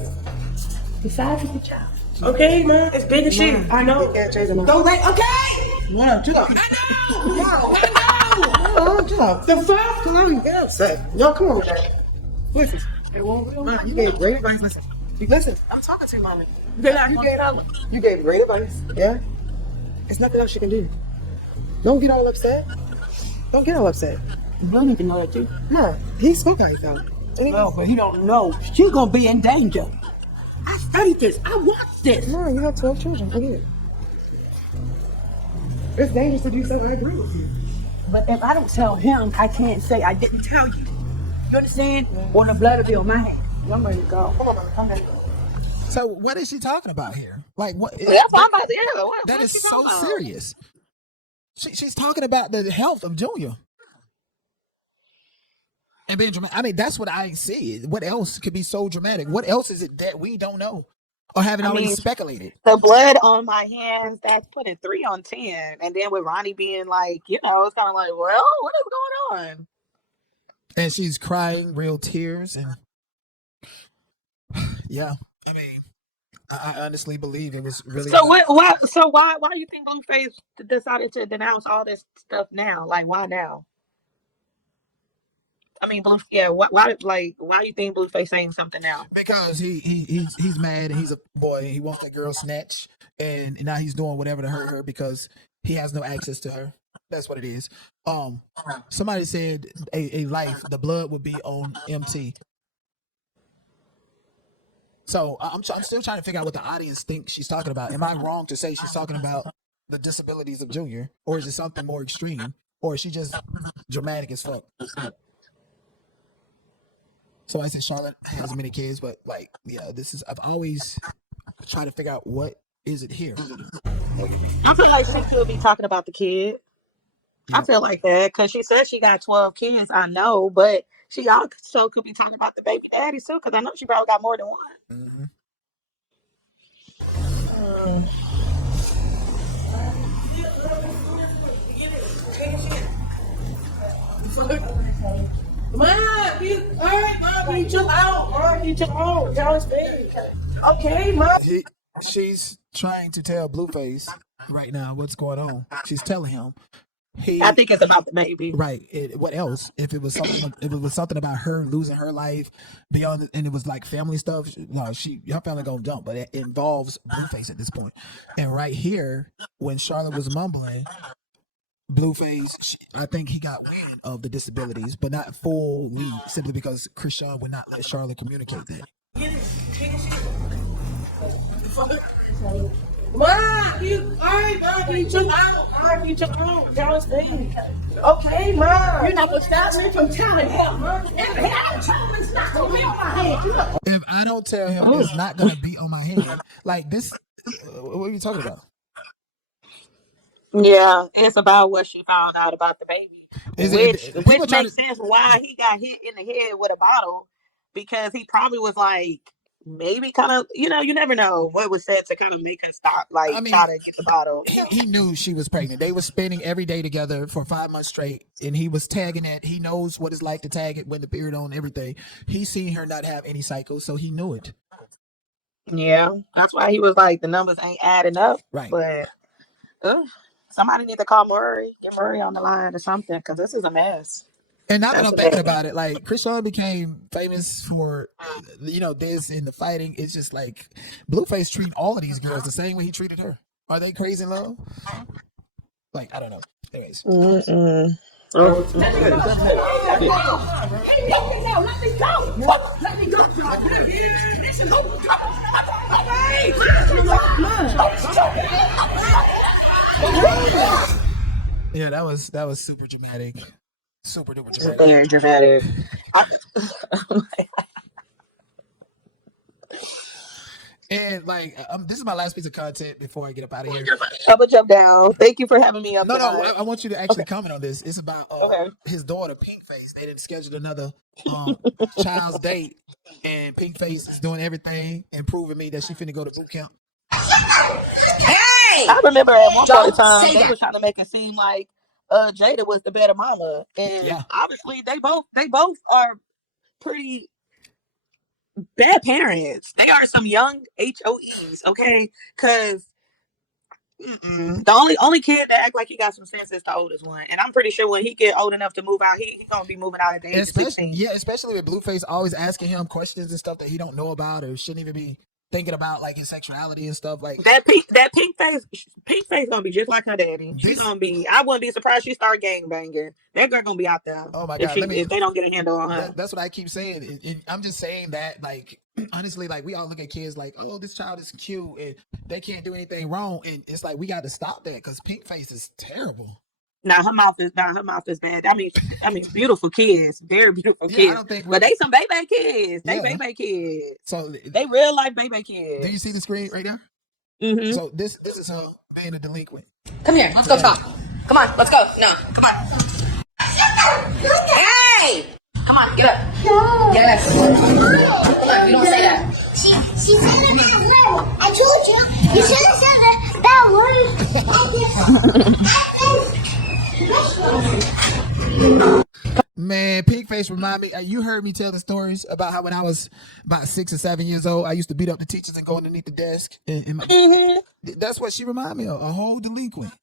the size of the child. Okay, man, it's big as shit. I know. Don't like. Okay. What up? Chill out. I know. Chill out. The fuck? Come on, get upset. Yo, come on, man. Listen. Hey, man, you gave great advice. Listen. I'm talking to you, mommy. You gave great advice. Yeah. There's nothing else you can do. Don't get all upset. Don't get all upset. You don't even know that too. No, he spoke how he felt. Well, but he don't know. She's gonna be in danger. I studied this. I watched this. No, you have 12 children. Look at it. It's dangerous to do something. I agree with you. But if I don't tell him, I can't say I didn't tell you. You understand? Or the blood will be on my hand. I'm ready to go. Come on, man. Come here. So what is she talking about here? Like what? that's what I'm about to hear. That is so serious. She's talking about the health of Junior. And being dramatic. I mean, that's what I see. What else could be so dramatic? What else is it that we don't know or haven't already speculated? The blood on my hands, that's putting 3 on 10. And then with Ronnie being like, it's kind of like, well, what is going on? And she's crying real tears. And yeah, I mean, I honestly believe it was really. So why do you think Blueface decided to denounce all this stuff now? Like, why now? I mean, why do you think Blueface saying something now? Because he's mad and he's a boy and he wants that girl snatched and now he's doing whatever to hurt her because he has no access to her. That's what it is. Somebody said a life, the blood would be on MT. So I'm still trying to figure out what the audience thinks she's talking about. Am I wrong to say she's talking about the disabilities of Junior, or is it something more extreme, or is she just dramatic as fuck? So I said Charlotte has many kids, but I've always tried to figure out what is it here. I feel like she could be talking about the kid. Yeah. I feel like that because she said she got 12 kids. I know, but she also could be talking about the baby daddy too because I know she probably got more than one. Mom, chill out. Mom, chill out. Tell us, baby. Okay, Mom. She's trying to tell Blueface right now what's going on. She's telling him. I He think it's about the baby. right. What else? If it was something about her losing her life beyond, and it was like family stuff. No, your family gonna jump, but it involves Blueface at this point. And right here, when Charlotte was mumbling, Blueface, I think he got wind of the disabilities, but not fully, simply because Chrisean would not let Charlotte communicate that. Mom, you took out. Mom, you took out. Y'all's thing. Okay, Mom. You're not going to stop me from telling him, Mom. It's not going to be on my head. If I don't tell him it's not gonna be on my head, like this, what are you talking about? Yeah, it's about what she found out about the baby, People which try to. makes sense why he got hit in the head with a bottle, because he probably was like maybe kind of, you never know what was said to kind of make her stop, I like mean, try to get the bottle. he knew she was pregnant. They were spending every day together for 5 months straight, and he was tagging it. He knows what it's like to tag it when the period on everything. He seen her not have any cycles, so he knew it. Yeah, that's why he was like the numbers ain't adding up. Right. But somebody need to call Murray, get Murray on the line or something, because this is a mess. And now that That's I'm a thinking mess. about it, like Chrisean became famous for, this in the fighting. It's just like Blueface treating all of these girls the same way he treated her. Are they crazy in love? Like, I don't know. Anyways. Mm-mm. Let me go. Let me go. Listen, Yeah, that was super dramatic. Super duper dramatic. Very dramatic. And like, this is my last piece of content before I get up out of here. I'm gonna jump down. Thank you for having me up No, tonight. I want you to actually comment on this. It's about Okay. his daughter, Pinkface. They didn't schedule another child's date, and Pinkface is doing everything and proving me that she finna go to boot camp. I remember at one point in time they were trying to make it seem like Jada was the better mama, and Yeah. obviously they both are pretty bad parents. They are some young HOEs, okay? Because the only kid that act like he got some sense is the oldest one, and I'm pretty sure when he get old enough to move out, he gonna be moving out at the age of 16. Especially with Blueface always asking him questions and stuff that he don't know about or shouldn't even be thinking about, like his sexuality and stuff. Like That pink face gonna be just like her daddy. She's gonna be. I wouldn't be surprised she start gang banging. That girl gonna be out there. Oh my if God! if they don't get a handle on her. That's what I keep saying. I'm just saying that, like, honestly, like we all look at kids like, oh, this child is cute and they can't do anything wrong, and it's like we got to stop that because Pinkface is terrible. Now her mouth is bad. I mean, beautiful kids, very beautiful kids. I don't think but they some baby kids. They Yeah. baby kids. So They real life baby kids. do you see the screen right now? Mm-hmm. So this is her being a delinquent. Come here, let's go talk. Come on, let's go. No, come on. Hey! Come on, get up. Yes. Come on, you don't say that. She said it that word. I told you. You should have said that word. Man, Pinkface remind me. You heard me tell the stories about how when I was about 6 or 7 years old, I used to beat up the teachers and go underneath the desk. That's what she remind me of. A whole delinquent.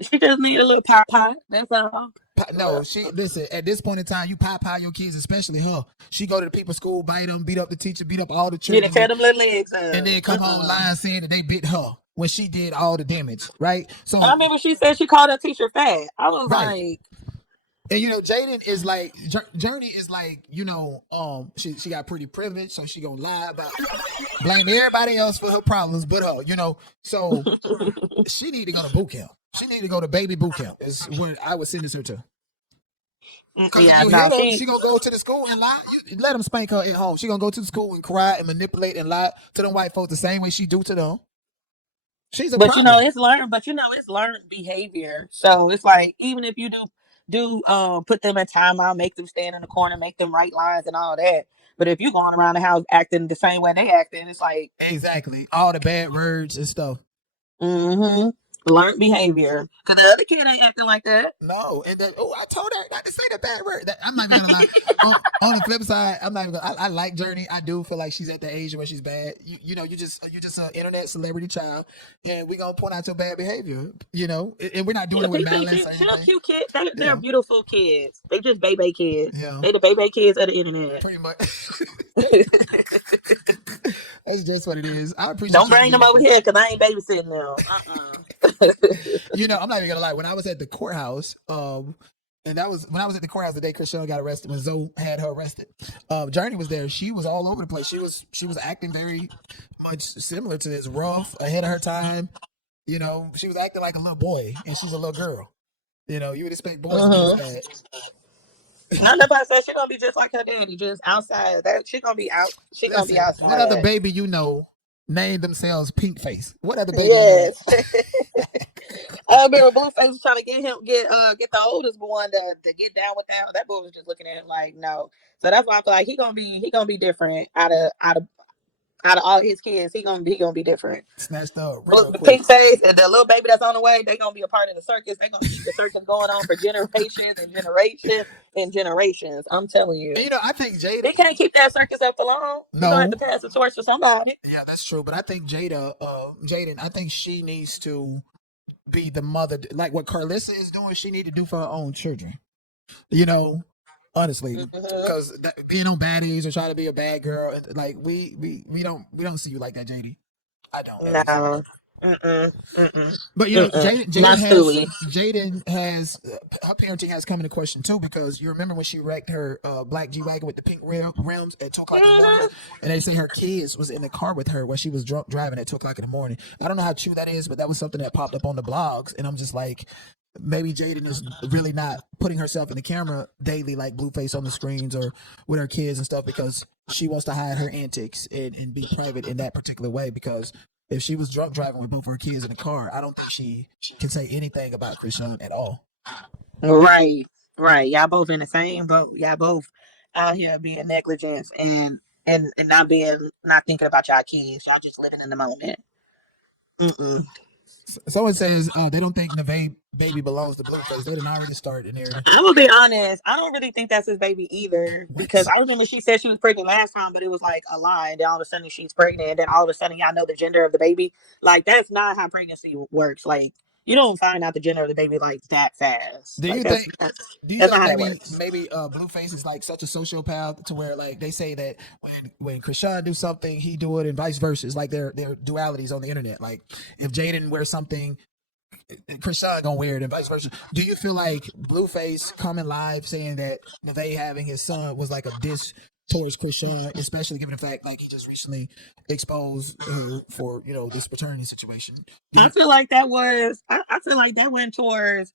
She just need a little pop. That's all. No, she listen. At this point in time, you pop your kids, especially her. She go to the people's school, bite them, beat up the teacher, beat up all the children, Tear them little legs up. and then come on lying saying that they bit her when she did all the damage, right? So And I remember she said she called her teacher fat. I was Right. like, and Jaden is like Journey is like, she got pretty privilege, so she gonna lie about blame everybody else for her problems but her, so she need to go to boot camp. She need to go to baby boot camp is what I would send her to. She gonna go to the school and lie. You let them spank her at home. She gonna go to the school and cry and manipulate and lie to them white folks the same way she do to them. She's a problem. it's learned. But it's learned behavior. So it's like even if you do put them in timeout, make them stand in the corner, make them write lines and all that. But if you going around the house acting the same way they acting, it's like exactly all the bad words and stuff. Mm-hmm. Learned behavior. Cause the other kid ain't acting like that. No, and then I told her not to say the bad word. I'm not even gonna lie. On the flip side, I'm not even. I like Journey. I do feel like she's at the age where she's bad. You just an internet celebrity child, and we gonna point out your bad behavior. And we're not doing it with malice or She's a anything. cute kid. They're Yeah, beautiful kids. They just baby kids. yeah, They the baby kids of the internet. pretty much. That's just what it is. I appreciate Don't you for bring being them over open. here because I ain't babysitting them. I'm not even gonna lie. When I was at the courthouse, and that was when I was at the courthouse the day Chrisean got arrested, when Zoe had her arrested. Journey was there. She was all over the place. She was acting very much similar to this, rough, ahead of her time. She was acting like a little boy, and she's a little girl. You would expect boys to be this bad. Not nobody said she gonna be just like her daddy, just outside. That she gonna be out. She gonna be Listen, what other outside. baby named themselves Pink Face? What other baby you know? Yes. I remember Blueface was trying to get the oldest one to get down with that. That boy was just looking at him like no. So that's why I feel like he gonna be different out of all his kids. He gonna be different. Snatched up real The quick. Pink Face and the little baby that's on the way, they gonna be a part of the circus. They gonna keep the circus going on for generations and generations and generations. I'm telling you. And, I think Jada. They can't keep that circus up for long. You're gonna have No. to pass the torch for somebody. Yeah, that's true. But I think Jaden, I think she needs to be the mother, like what Carlissa is doing. She need to do for her own children. Honestly, because being on baddies or trying to be a bad girl, like we don't see you like that, JD. I don't. At least. No. But Not Stewie. Jaden has her parenting has come into question too, because you remember when she wrecked her black G wagon with the pink rims at 2 o'clock in the morning, and they say her kids was in the car with her while she was drunk driving at 2 o'clock in the morning. I don't know how true that is, but that was something that popped up on the blogs, and I'm just like, maybe Jaden is really not putting herself in the camera daily like Blueface on the screens or with her kids and stuff, because she wants to hide her antics and be private in that particular way. Because if she was drunk driving with both her kids in the car, I don't think she can say anything about Chrisean at all. Right. Right. Y'all both in the same boat. Y'all both out here being negligent and not thinking about y'all kids. Y'all just living in the moment. Someone says they don't think Neve baby belongs to Blueface. They didn't already start in there. I'm gonna be honest. I don't really think that's his baby either, because I remember she said she was pregnant last time, but it was like a lie. And then all of a sudden she's pregnant, and then all of a sudden y'all know the gender of the baby. Like that's not how pregnancy works. Like you don't find out the gender of the baby like that fast. Do Like, you that's, think? that's, Do you that's think not how it maybe works. Blueface is like such a sociopath to where like they say that when Chrisean do something, he do it, and vice versa. It's like their dualities on the internet. Like if Jaden wears something, Chrisean gonna wear it, and vice versa. Do you feel like Blueface coming live saying that Neve having his son was like a diss towards Chrisean, especially given the fact like he just recently exposed her for this paternity situation? I feel like that was. I feel like that went towards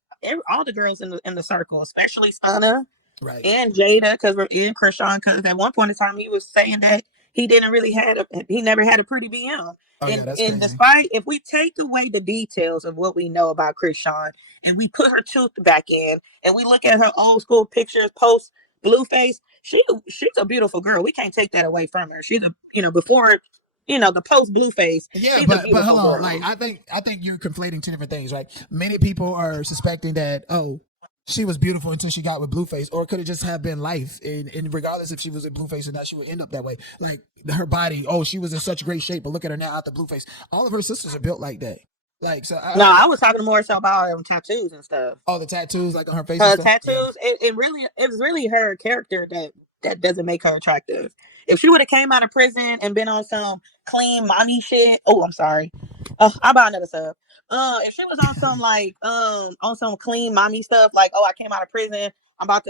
all the girls in the circle, especially Stunna Right. and Jada, because we're in Chrisean. Because at one point in time, he was saying that he never had a pretty BM. Oh yeah, that's And crazy. despite, if we take away the details of what we know about Chrisean and we put her tooth back in and we look at her old school pictures post Blueface, she's a beautiful girl. We can't take that away from her. She's before the post Blueface. Yeah, She's a but beautiful hold on. girl. Like I think you're conflating two different things, right? Many people are suspecting that she was beautiful until she got with Blueface, or could it just have been life? And regardless if she was with Blueface or not, she would end up that way. Like her body, she was in such great shape, but look at her now after Blueface. All of her sisters are built like that. Like so. No, I was talking more so about her tattoos and stuff. Oh, the tattoos like on her face and Her stuff. Yeah. tattoos, it was really her character that doesn't make her attractive. If she would have came out of prison and been on some clean mommy shit, oh, I'm sorry. I'll buy another sub. If she was on some on some clean mommy stuff, like I came out of prison, I'm about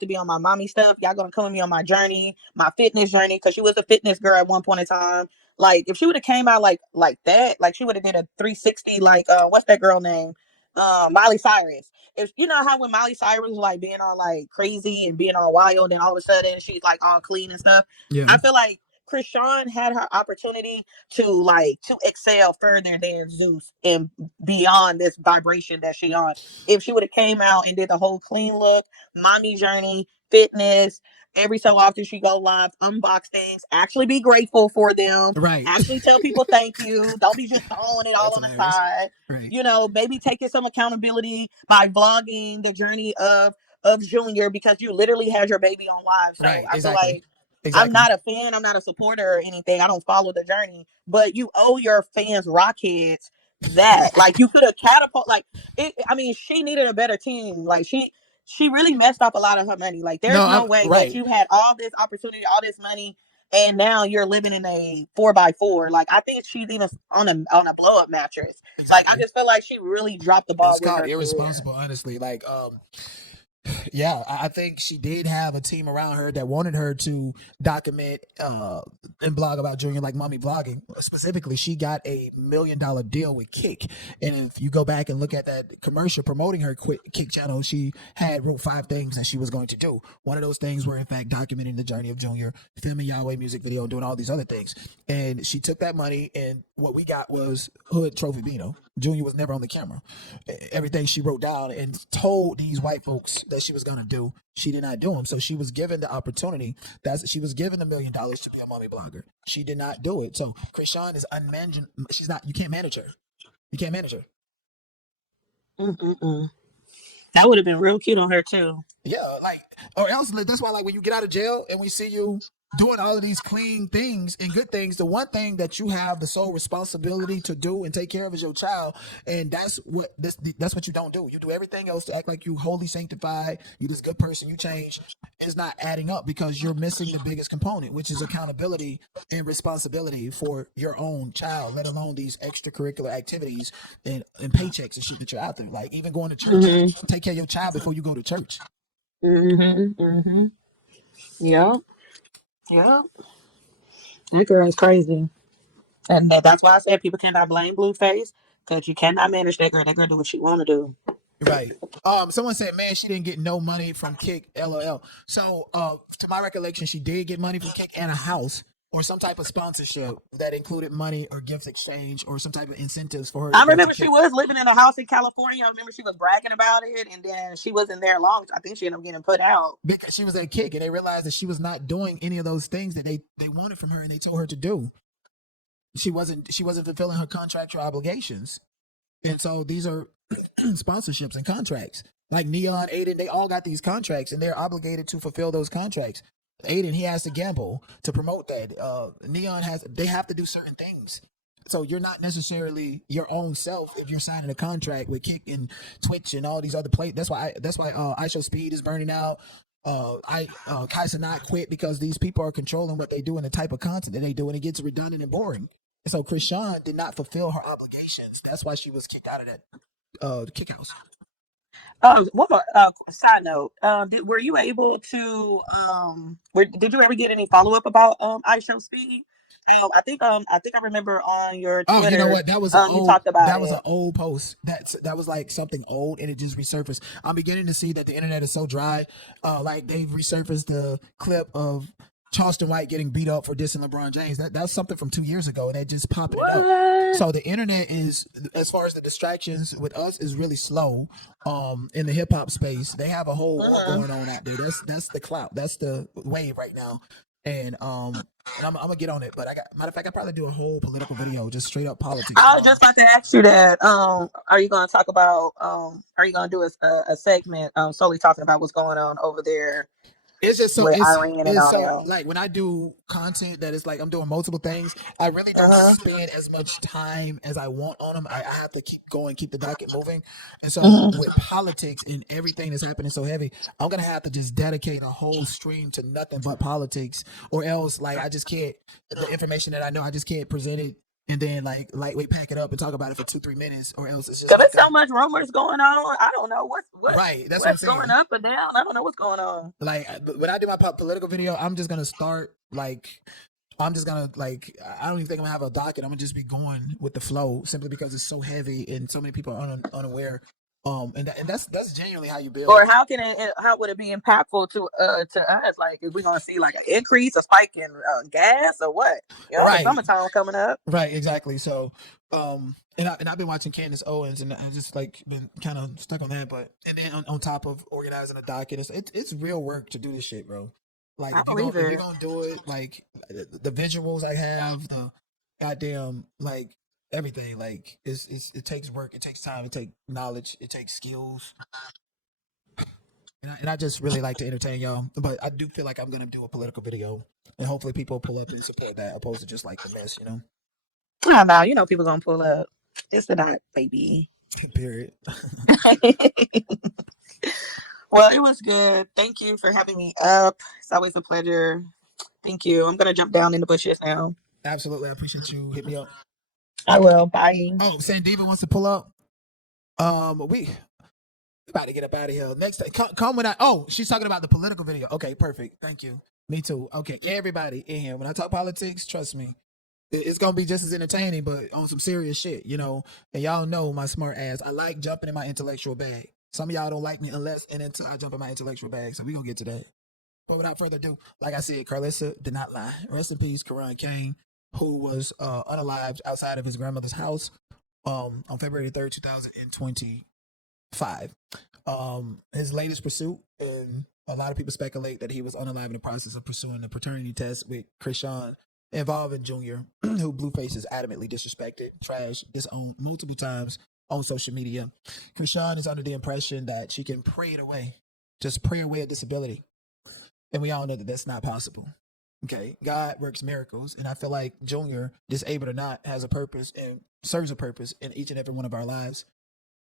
to be on my mommy stuff. Y'all gonna come with me on my journey, my fitness journey, because she was a fitness girl at one point in time. Like if she would have came out like that, like she would have did a 360, like what's that girl name? Miley Cyrus. If you know how when Miley Cyrus was like being all like crazy and being all wild, and all of a sudden she's like all clean and stuff. Yeah. I feel like Chrisean had her opportunity to excel further than Zeus and beyond this vibration that she on. If she would have came out and did the whole clean look, mommy journey, fitness, every so often she go live, unbox things, actually be grateful for them, Right. actually tell people thank you. Don't be just throwing it all That's on the hilarious. side. Right. Maybe taking some accountability by vlogging the journey of Junior, because you literally had your baby on live. So Right. I feel Exactly. like I'm Exactly. not a fan, I'm not a supporter or anything. I don't follow the journey, but you owe your fans, Rockheads, that. Like, you could have catapult like it. I mean, she needed a better team. Like, she really messed up a lot of her money. Like, No, there's I'm no way that right. you had all this opportunity, all this money, and now you're living in a 4x4. Like, I think she's even on a blow up mattress. Like, I Exactly. just feel like she really dropped the ball It's with called her career. irresponsible, honestly. Like, yeah, I think she did have a team around her that wanted her to document and blog about Junior, like mommy blogging. Specifically, she got $1 million deal with Kick, and if you go back and look at that commercial promoting her Kick channel, she had wrote 5 things that she was going to do. One of those things were, in fact, documenting the journey of Junior, filming Yahweh music video, doing all these other things. And she took that money, and what we got was Hood Trophy Bino. Junior was never on the camera. Everything she wrote down and told these white folks that she was going to do, she did not do them. So she was given the opportunity. She was given $1 million to be a mommy blogger. She did not do it. So Chrisean is unmanageable. She's not. You can't manage her. You can't manage her. Mm-mm-mm. That would have been real cute on her too. Yeah, or else that's why, like, when you get out of jail and we see you doing all of these clean things and good things, the one thing that you have the sole responsibility to do and take care of is your child, and that's what you don't do. You do everything else to act like you holy sanctified, you this good person, you change. It's not adding up because you're missing the biggest component, which is accountability and responsibility for your own child, let alone these extracurricular activities and paychecks and shit that you're out there. Like, even going to church, take care of your child before you go to church. Yep. Yep. That girl is crazy. And that's why I said people cannot blame Blueface, because you cannot manage that girl. That girl do what she want to do. Right. Someone said, man, she didn't get no money from Kick, LOL. So, to my recollection, she did get money from Kick and a house or some type of sponsorship that included money or gift exchange or some type of incentives for her to I go to remember she Kick. was living in a house in California. I remember she was bragging about it, and then she wasn't there long. I think she ended up getting put out. Because she was at Kick and they realized that she was not doing any of those things that they wanted from her and they told her to do. She wasn't fulfilling her contractual obligations. And so these are sponsorships and contracts. Like Neon, Aiden, they all got these contracts and they're obligated to fulfill those contracts. Aiden, he has to gamble to promote that. Neon they have to do certain things. So you're not necessarily your own self if you're signing a contract with Kick and Twitch and all these other places. That's why iShow Speed is burning out. Kaisa not quit because these people are controlling what they do and the type of content that they do, and it gets redundant and boring. And so Chrisean did not fulfill her obligations. That's why she was kicked out of that Kick House. One more side note. Were you able to did you ever get any follow up about iShow Speed? I think I remember on your Oh, you know Twitter, what? That was you talked about an it. old post. That was like something old and it just resurfaced. I'm beginning to see that the internet is so dry. Like, they've resurfaced the clip of Charleston White getting beat up for dissing LeBron James. That's something from 2 years ago, and they just popping it up. So the internet is, as far as the distractions with us, is really slow. In the hip hop space, they have a whole war going on out there. That's the clout. That's the wave right now. And I'm gonna get on it. But matter of fact, I probably do a whole political video, just straight up politics. I was just about to ask you that. Are you going to talk about? Are you going to do a segment solely talking about what's going on over there? It's just so with Iran and all that. like, when I do content that is like I'm doing multiple things, I really don't spend as much time as I want on them. I have to keep going, keep the docket moving. And so with politics and everything that's happening so heavy, I'm gonna have to just dedicate a whole stream to nothing but politics, or else, like, I just can't, the information that I know, I just can't present it and then, like, lightweight pack it up and talk about it for 2-3 minutes, or else it's just because there's so much rumors going on. I don't know what's right. That's what I'm what's saying. going up and down. I don't know what's going on. Like, when I do my political video, I'm just gonna start, like, I'm just gonna, like, I don't even think I'm gonna have a docket. I'm gonna just be going with the flow, simply because it's so heavy and so many people are unaware And that's genuinely how you build. Or how can it? How would it be impactful to us? Like, is we gonna see like an increase, a spike in gas, or what? You know, the Right. summertime coming up. Right, exactly. So, and I've been watching Candace Owens, and I just like been kind of stuck on that. But and then on top of organizing a docket, it's real work to do this shit, bro. Like I if believe you're it. gonna do it, like the visuals I have, the goddamn like everything, like it takes work, it takes time, it takes knowledge, it takes skills. And I just really like to entertain y'all, but I do feel like I'm gonna do a political video, and hopefully people pull up and support that, opposed to just like the mess, you know. I know, you know, people gonna pull up. It's the dot, baby. Period. Well, it was good. Thank you for having me up. It's always a pleasure. Thank you. I'm gonna jump down in the bushes now. Absolutely, I appreciate you. Hit me up. I will. Bye. Oh, Sandiva wants to pull up. We about to get up out of here. Next, come when I. Oh, she's talking about the political video. Okay, perfect. Thank you. Me too. Okay, everybody in here. When I talk politics, trust me, it's gonna be just as entertaining, but on some serious shit, you know. And y'all know my smart ass. I like jumping in my intellectual bag. Some of y'all don't like me unless and until I jump in my intellectual bag. So we gonna get to that. But without further ado, like I said, Carlissa did not lie. Rest in peace, Karan Kane, who was unalived outside of his grandmother's house on February 3rd, 2025. His latest pursuit, and a lot of people speculate that he was unalive in the process of pursuing a paternity test with Chrisean involving Jr., who Blueface has adamantly disrespected, trashed, disowned multiple times on social media. Chrisean is under the impression that she can pray it away, just pray away a disability. And we all know that that's not possible. Okay, God works miracles, and I feel like Jr., disabled or not, has a purpose and serves a purpose in each and every one of our lives.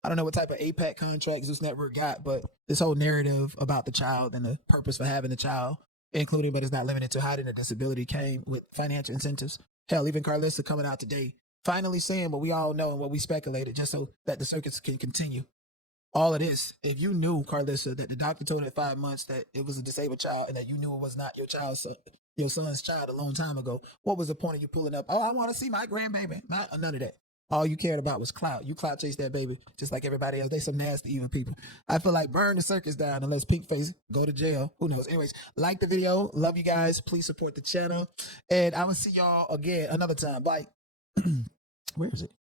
I don't know what type of APAC contracts this network got, but this whole narrative about the child and the purpose for having the child, including but is not limited to hiding a disability, came with financial incentives. Hell, even Carlissa coming out today, finally saying what we all know and what we speculated, just so that the circus can continue. All of this, if you knew, Carlissa, that the doctor told her at 5 months that it was a disabled child and that you knew it was not your son's child a long time ago, what was the point of you pulling up? Oh, I want to see my grandbaby. None of that. All you cared about was clout. You clout chased that baby just like everybody else. They some nasty, evil people. I feel like burn the circus down unless Pinkface go to jail. Who knows? Anyways, like the video. Love you guys. Please support the channel. And I will see y'all again another time. Bye. Where is it?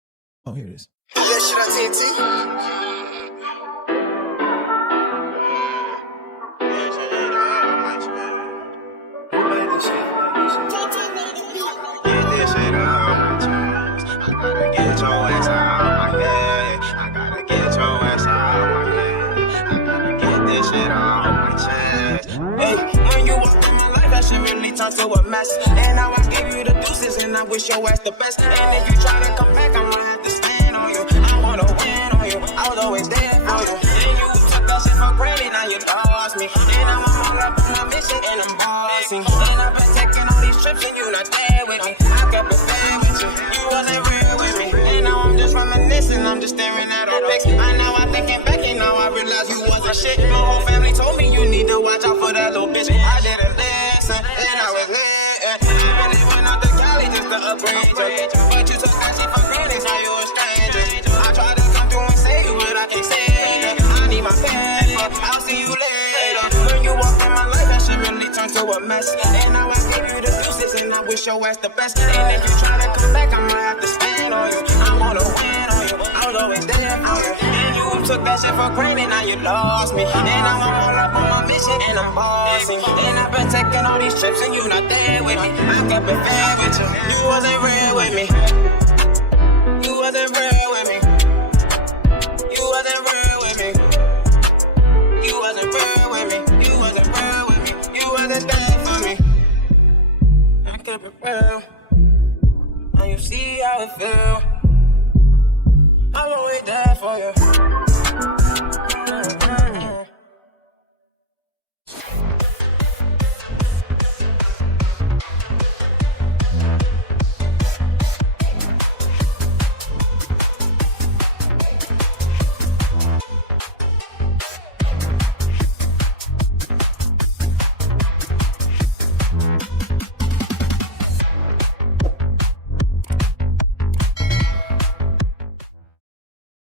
Oh, here it is. Yeah, should I TNT? Turn to a mess, and now I gave you the deuces, and I wish your ass the best. And if you try to come back, I'm gonna have to stand on you. I wanna win on you. I was always there for you. And you took that shit for granted, now you lost me. And I'm all up on my mission, and I'm bossing. And I've been taking all these trips, and you not there with me. I kept it fair with you. You wasn't real with me. And now I'm just reminiscing, I'm just staring at our pics. I know I'm thinking back, and now I realize you wasn't shit. My whole family told me you need to watch out for that little bitch. I didn't listen, and I was lit. Even if went out to Cali just to upgrade you. But you took that shit for granted, now you a stranger. I tried to come through and save you, but I can't save you. I need my paper, I'll see you later. When you walk in my life, that shit really turned to a mess. And now I gave you the deuces, and I wish your ass the best. And if you try to come back, I might have to stand on you. I wanna win on you, I was always there for you. And you took that shit for granted, now you lost me. And now I'm all up on my mission, and I'm bossing. And I've been taking all these trips, and you not there with me. I kept it fair with you, you wasn't real with me.